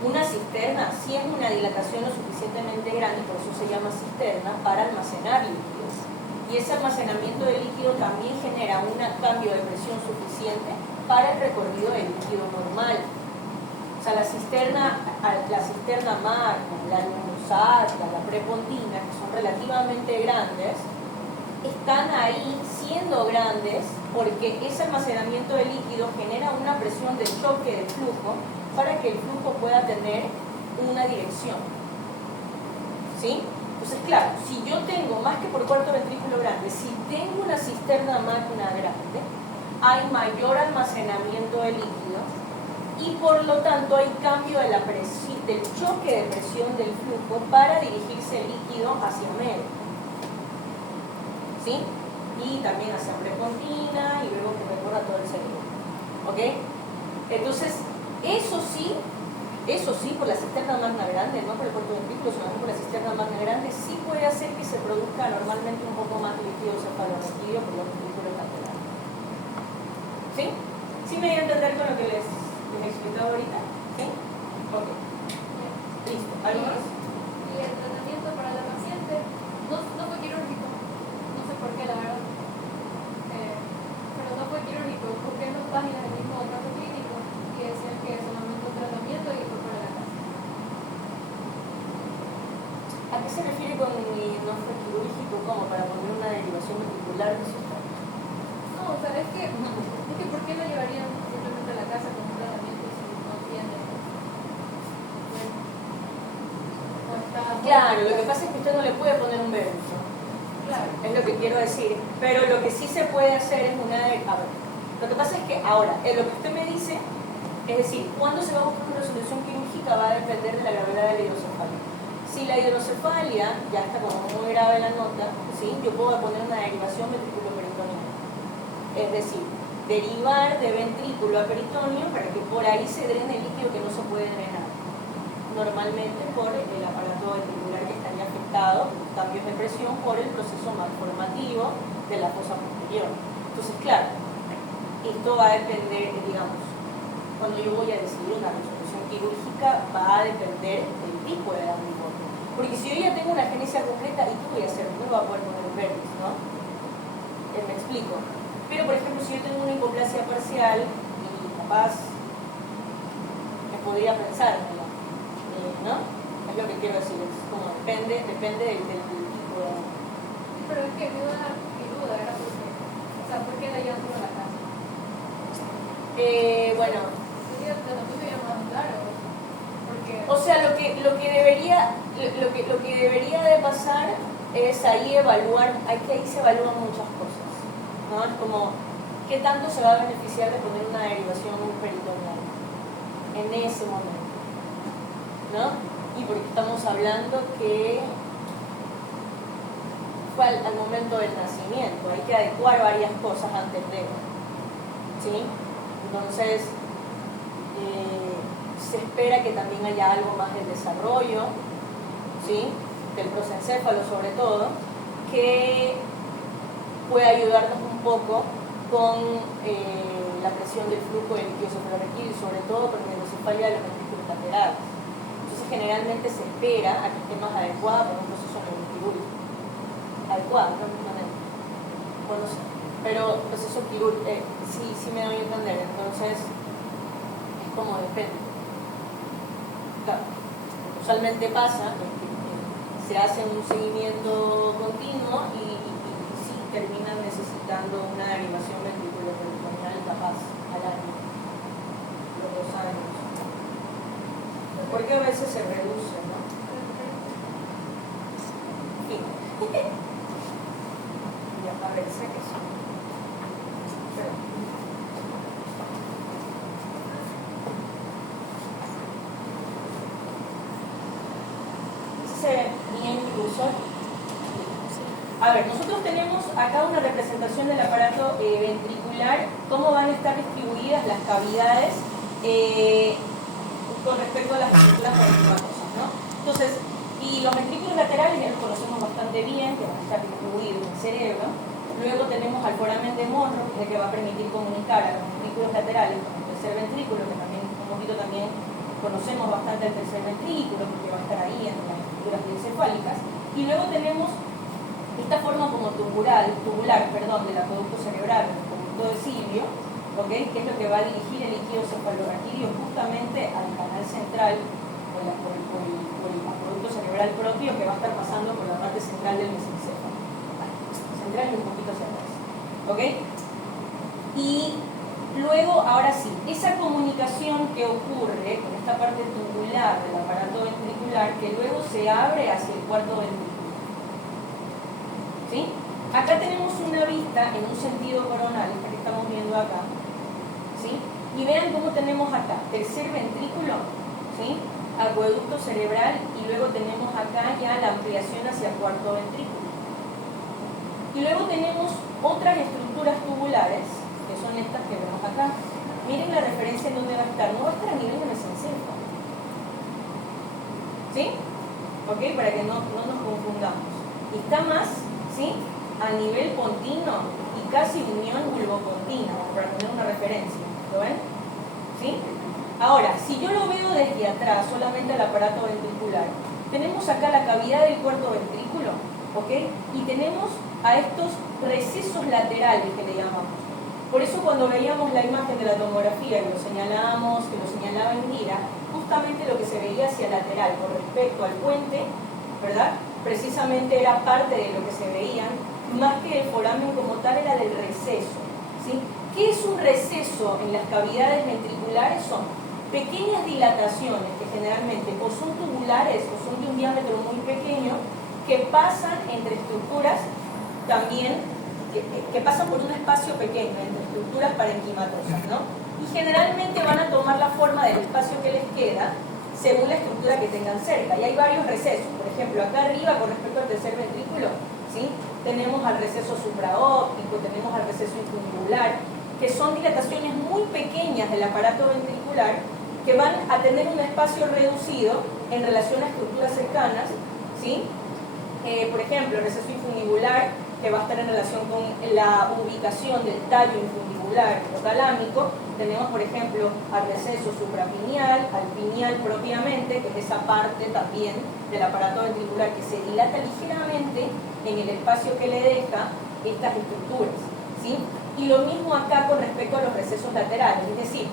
Una cisterna sí es una dilatación lo suficientemente grande, por eso se llama cisterna, para almacenar líquidos. Y ese almacenamiento de líquido también genera un cambio de presión suficiente para el recorrido del líquido normal. O sea, la cisterna magna, la lumosata, la prepontina, que son relativamente grandes, están ahí siendo grandes porque ese almacenamiento de líquido genera una presión de choque de flujo para que el flujo pueda tener una dirección, ¿sí? Entonces, claro, si yo tengo, más que por cuarto ventrículo grande, si tengo una cisterna magna grande, hay mayor almacenamiento de líquido y por lo tanto hay cambio de del choque de presión del flujo para dirigirse el líquido hacia medio, ¿sí? Y también hacia prepontina y luego que recorra todo el cerebro, ¿ok? Entonces, eso sí, por la cisterna magna grande, no por el cuarto ventrículo, sino por la cisterna magna grande, sí puede hacer que se produzca normalmente un poco más líquido cefalorraquídeo por los ventrículos laterales. ¿Sí? ¿Sí me voy a entender con lo que les he explicado ahorita? ¿Sí? Ok. Listo. ¿Algo más? Y el tratamiento para la paciente no fue quirúrgico, no sé por qué la verdad, pero no fue quirúrgico, busqué en las páginas del mismo caso clínico y decían que solamente un tratamiento y fue para la casa. ¿A qué se refiere con no fue quirúrgico? ¿Cómo? ¿Para poner una derivación ventricular? No, o sea, es que ¿por qué la llevarían simplemente a la casa con un tratamiento si no tiene? Claro, lo que pasa es que usted no le puede poner un bebé. Claro. Es lo que quiero decir. Pero lo que sí se puede hacer es a ver, lo que pasa es que ahora, lo que usted me dice, es decir, cuándo se va a buscar una resolución quirúrgica va a depender de la gravedad de la hidrocefalia. Si la hidrocefalia ya está como muy grave la nota, ¿sí? Yo puedo poner una derivación ventrículo-peritoneo. Es decir, derivar de ventrículo a peritoneo para que por ahí se drene el líquido que no se puede drenar. Normalmente por el aparato ventricular que estaría afectado, cambios de presión por el proceso malformativo de la fosa posterior. Entonces, claro, esto va a depender, digamos, cuando yo voy a decidir una resolución quirúrgica, va a depender del tipo de daño. Porque si yo ya tengo una agenesia concreta, ¿y qué voy a hacer? No me voy a poder poner un vértice, ¿no? Me explico. Pero, por ejemplo, si yo tengo una hipoplasia parcial y capaz me podría pensar, ¿no? Es lo que quiero decir, es como depende del tipo de... Pero es que mi duda era porque, o sea, ¿por qué la llevan solo a la casa? Bueno, Sería el tratamiento ya más claro, porque... o sea, lo que debería de pasar es ahí evaluar, ahí se evalúan muchas cosas, ¿no? Es como, ¿qué tanto se va a beneficiar de poner una derivación peritoneal en ese momento? ¿No? y porque estamos hablando que fue al momento del nacimiento. Hay que adecuar varias cosas antes de, ¿sí? Entonces, se espera que también haya algo más del desarrollo, ¿sí? Del prosencéfalo sobre todo, que puede ayudarnos un poco con la presión del flujo del líquido cefalorraquídeo y sobre todo con la hidrocefalia de los ventrículos laterales. Entonces generalmente se espera a que esté más adecuada para un proceso neuroquirúrgico. Adecuada, no mismamente. Bueno, pero proceso quirúrgico, sí me doy a entender, entonces es como depende. Claro, usualmente pasa que se hace un seguimiento continuo y sí terminan necesitando una derivación ventriculoperitoneal capaz al año, los 2 años. Porque a veces se reduce, ¿no? En fin. Ya, a ver, sé que sí. Bien, profesor. A ver, nosotros tenemos acá una representación del aparato ventricular, cómo van a estar distribuidas las cavidades con respecto a las estructuras parenquimatosas, ¿no? Entonces, y los ventrículos laterales ya los conocemos bastante bien, que van a estar distribuidos en el cerebro. Luego tenemos al foramen de Monro, que es el que va a permitir comunicar a los ventrículos laterales con el tercer ventrículo, que también un poquito también conocemos bastante el tercer ventrículo, porque va a estar ahí en las estructuras encefálicas. Y luego tenemos esta forma como tubular, del acueducto cerebral, el acueducto de Silvio, ¿okay? Que es lo que va a dirigir el líquido cefalorraquídeo justamente al canal central, o el acueducto cerebral propio, que va a estar pasando por la parte central del mesencéfalo. Central y un poquito hacia atrás. ¿Okay? Y luego, ahora sí, esa comunicación que ocurre con esta parte tubular del aparato ventricular, que luego se abre hacia el cuarto ventrículo. ¿Sí? Acá tenemos una vista en un sentido coronal, esta que estamos viendo acá. ¿Sí? Y vean cómo tenemos acá, tercer ventrículo, ¿sí? Acueducto cerebral, y luego tenemos acá ya la ampliación hacia el cuarto ventrículo. Y luego tenemos otras estructuras tubulares, que son estas que vemos acá. Miren la referencia en dónde va a estar. No va a estar a nivel de mesencéfalo. ¿Sí? ¿Ok? Para que no nos confundamos. Y está más, ¿sí? A nivel pontino y casi unión bulbopontina, para tener una referencia. ¿Lo ven? ¿Sí? Ahora, si yo lo veo desde atrás, solamente el aparato ventricular, tenemos acá la cavidad del cuarto ventrículo, ¿ok? Y tenemos a estos recesos laterales que le llamamos. Por eso cuando veíamos la imagen de la tomografía, que lo señalaba Indira, justamente lo que se veía hacia lateral con respecto al puente, ¿verdad? Precisamente era parte de lo que se veían, más que el foramen como tal, era del receso, ¿sí? ¿Qué es un receso en las cavidades ventriculares? Son pequeñas dilataciones que generalmente o son tubulares o son de un diámetro muy pequeño, que pasan entre estructuras también, que pasan por un espacio pequeño, entre estructuras parenquimatosas, ¿no? Y generalmente van a tomar la forma del espacio que les queda según la estructura que tengan cerca. Y hay varios recesos. Por ejemplo, acá arriba, con respecto al tercer ventrículo, ¿sí? Tenemos al receso supraóptico, tenemos al receso infundibular, que son dilataciones muy pequeñas del aparato ventricular que van a tener un espacio reducido en relación a estructuras cercanas, ¿sí? Por ejemplo, el receso infundibular, que va a estar en relación con la ubicación del tallo infundibular hipotalámico. Tenemos, por ejemplo, al receso suprapineal, al pineal propiamente, que es esa parte también del aparato ventricular que se dilata ligeramente en el espacio que le deja estas estructuras, ¿sí? Y lo mismo acá con respecto a los recesos laterales, es decir,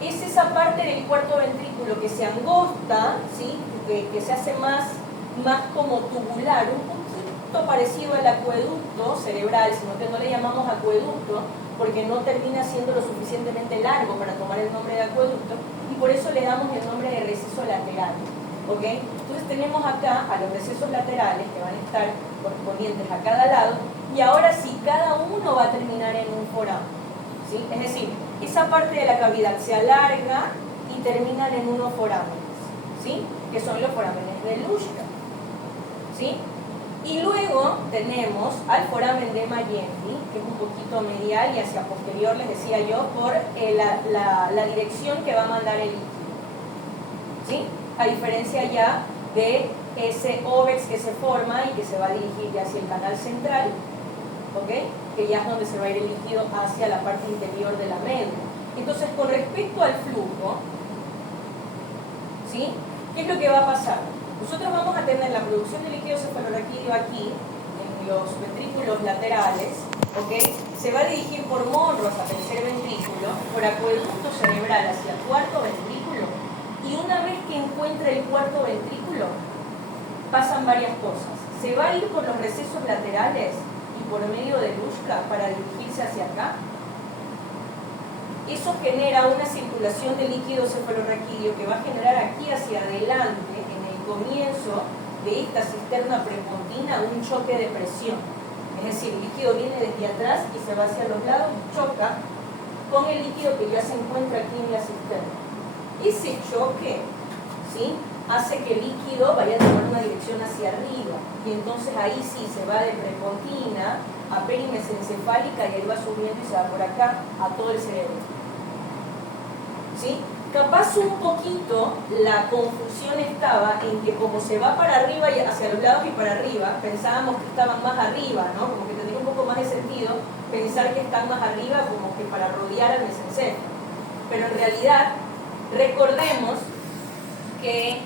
es esa parte del cuarto ventrículo que se angosta, ¿sí? que se hace más como tubular, un poquito parecido al acueducto cerebral, sino que no le llamamos acueducto porque no termina siendo lo suficientemente largo para tomar el nombre de acueducto, y por eso le damos el nombre de receso lateral. ¿Okay? Entonces tenemos acá a los recesos laterales que van a estar correspondientes a cada lado, y ahora sí, cada uno va a terminar en un foramen, ¿sí? Es decir, esa parte de la cavidad se alarga y terminan en unos forámenes, ¿sí? que son los forámenes de Luschka, ¿sí? Y luego tenemos al foramen de Magendie, que es un poquito medial y hacia posterior, les decía yo, por la dirección que va a mandar el líquido, ¿sí? A diferencia ya de ese óvex que se forma y que se va a dirigir ya hacia el canal central, ¿ok? Que ya es donde se va a ir el líquido hacia la parte interior de la médula. Entonces, con respecto al flujo, ¿sí? ¿Qué es lo que va a pasar? Nosotros vamos a tener la producción de líquido cefalorraquídeo aquí, en los ventrículos laterales, ¿ok? Se va a dirigir por Monro hasta tercer ventrículo, por acueducto cerebral hacia el cuarto ventrículo, y una vez que encuentre el cuarto ventrículo, pasan varias cosas. Se va a ir por los recesos laterales y por medio de Luschka para dirigirse hacia acá. Eso genera una circulación de líquido cefalorraquídeo que va a generar aquí hacia adelante, en el comienzo de esta cisterna prepontina, un choque de presión. Es decir, el líquido viene desde atrás y se va hacia los lados y choca con el líquido que ya se encuentra aquí en la cisterna. Ese choque, ¿sí?, hace que el líquido vaya a tomar una dirección hacia arriba, y entonces ahí sí se va de prepontina a perimesencefálica y ahí va subiendo y se va por acá a todo el cerebro. ¿Sí? Capaz un poquito la confusión estaba en que como se va para arriba y hacia los lados y para arriba, pensábamos que estaban más arriba, ¿no? Como que tendría un poco más de sentido pensar que están más arriba como que para rodear al mesencéfalo. Pero en realidad, recordemos que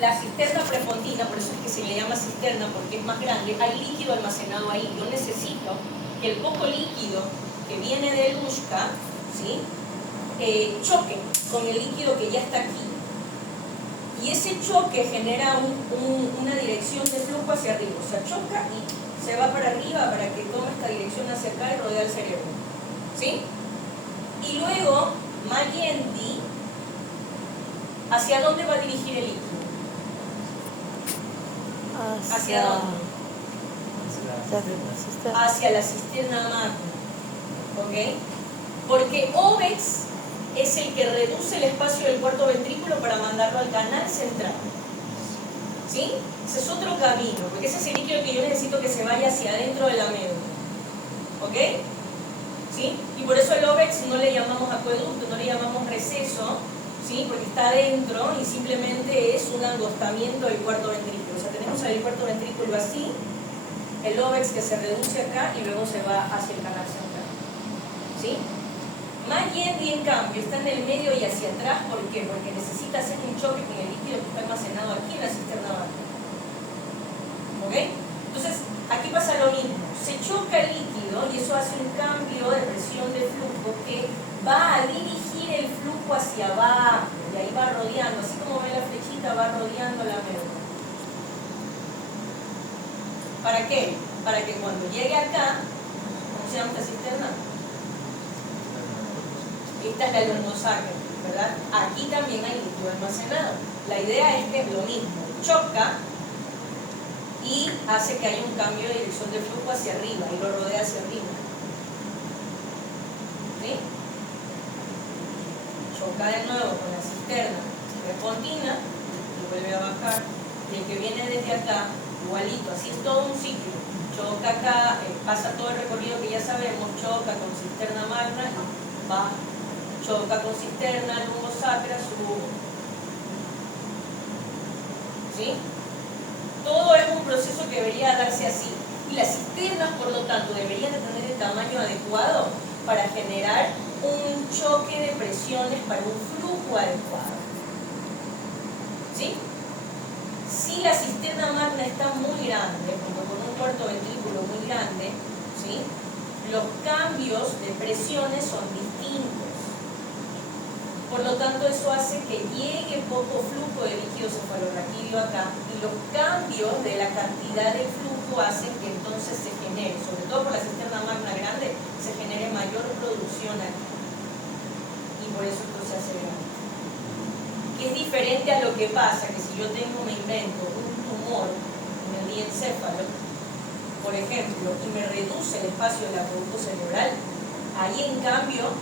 la cisterna prepontina, por eso es que se le llama cisterna porque es más grande, hay líquido almacenado ahí. Yo necesito que el poco líquido que viene de Luschka, ¿sí?, choque con el líquido que ya está aquí. Y ese choque genera una dirección de flujo hacia arriba. O sea, choca y se va para arriba para que tome esta dirección hacia acá y rodea el cerebro. ¿Sí? Y luego, Magendie, ¿hacia dónde va a dirigir el líquido? ¿Hacia dónde? Hacia la cisterna magna. ¿Ok? Porque óvex es el que reduce el espacio del cuarto ventrículo para mandarlo al canal central. ¿Sí? Ese es otro camino, porque ese es el líquido que yo necesito que se vaya hacia adentro de la médula. ¿Ok? ¿Sí? Y por eso el óvex no le llamamos acueducto, no le llamamos receso, ¿sí?, porque está adentro y simplemente es un angostamiento del cuarto ventrículo. O sea, tenemos el cuarto ventrículo así, el óvex que se reduce acá y luego se va hacia el canal central. ¿Sí? Magendie, en cambio, está en el medio y hacia atrás. ¿Por qué? Porque necesita hacer un choque con el líquido que está almacenado aquí en la cisterna magna. ¿Ok? Entonces, aquí pasa lo mismo. Se choca el líquido y eso hace un cambio de presión de flujo que va a dirigir el flujo hacia abajo y ahí va rodeando, así como ve la flechita, va rodeando la médula. ¿Para qué? Para que cuando llegue acá, ¿cómo se llama esta cisterna? Esta es la lumbosacra, ¿verdad? Aquí también hay líquido almacenado. La idea es que es lo mismo, choca y hace que haya un cambio de dirección de flujo hacia arriba y lo rodea hacia arriba. ¿Sí? Choca de nuevo con la cisterna prepontina y vuelve a bajar. Y el que viene desde acá, igualito, así es todo un ciclo. Choca acá, pasa todo el recorrido que ya sabemos, choca con cisterna magna y baja. Choca con cisterna, lumbosacra, sube. ¿Sí? Todo es un proceso que debería darse así. Y las cisternas, por lo tanto, deberían de tener el tamaño adecuado para generar un choque de presiones para un flujo adecuado. ¿Sí? Si la cisterna magna está muy grande, como con un cuarto ventrículo muy grande, ¿sí?, los cambios de presiones son distintos. Por lo tanto, eso hace que llegue poco flujo de líquido cefalorraquídeo acá, y los cambios de la cantidad de flujo hacen que entonces se genere, sobre todo por la cisterna magna grande, se genere mayor producción aquí. Y por eso esto se hace grande. Que es diferente a lo que pasa, que si yo tengo, me invento un tumor en el diencéfalo, por ejemplo, y me reduce el espacio del acueducto cerebral, ahí en cambio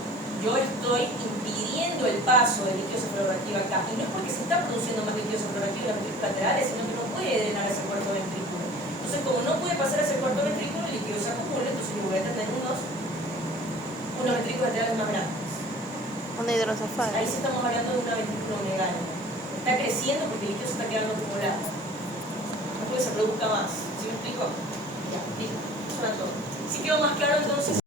yo estoy impidiendo el paso del líquido cefalorraquídeo acá. Y no es porque se está produciendo más líquido cefalorraquídeo en las ventrículos laterales, sino que no puede drenar hacia el cuarto ventrículo. Entonces, como no puede pasar hacia el cuarto ventrículo, el líquido se acumula, entonces yo voy a tener unos ventrículos laterales más grandes. Una hidrocefalia. Ahí sí estamos hablando de una ventrículo megalo. Está creciendo porque el líquido se está quedando acumulado. No puede que se produzca más. ¿Sí me explico? Ya, listo. Eso era todo. ¿Sí quedó más claro entonces?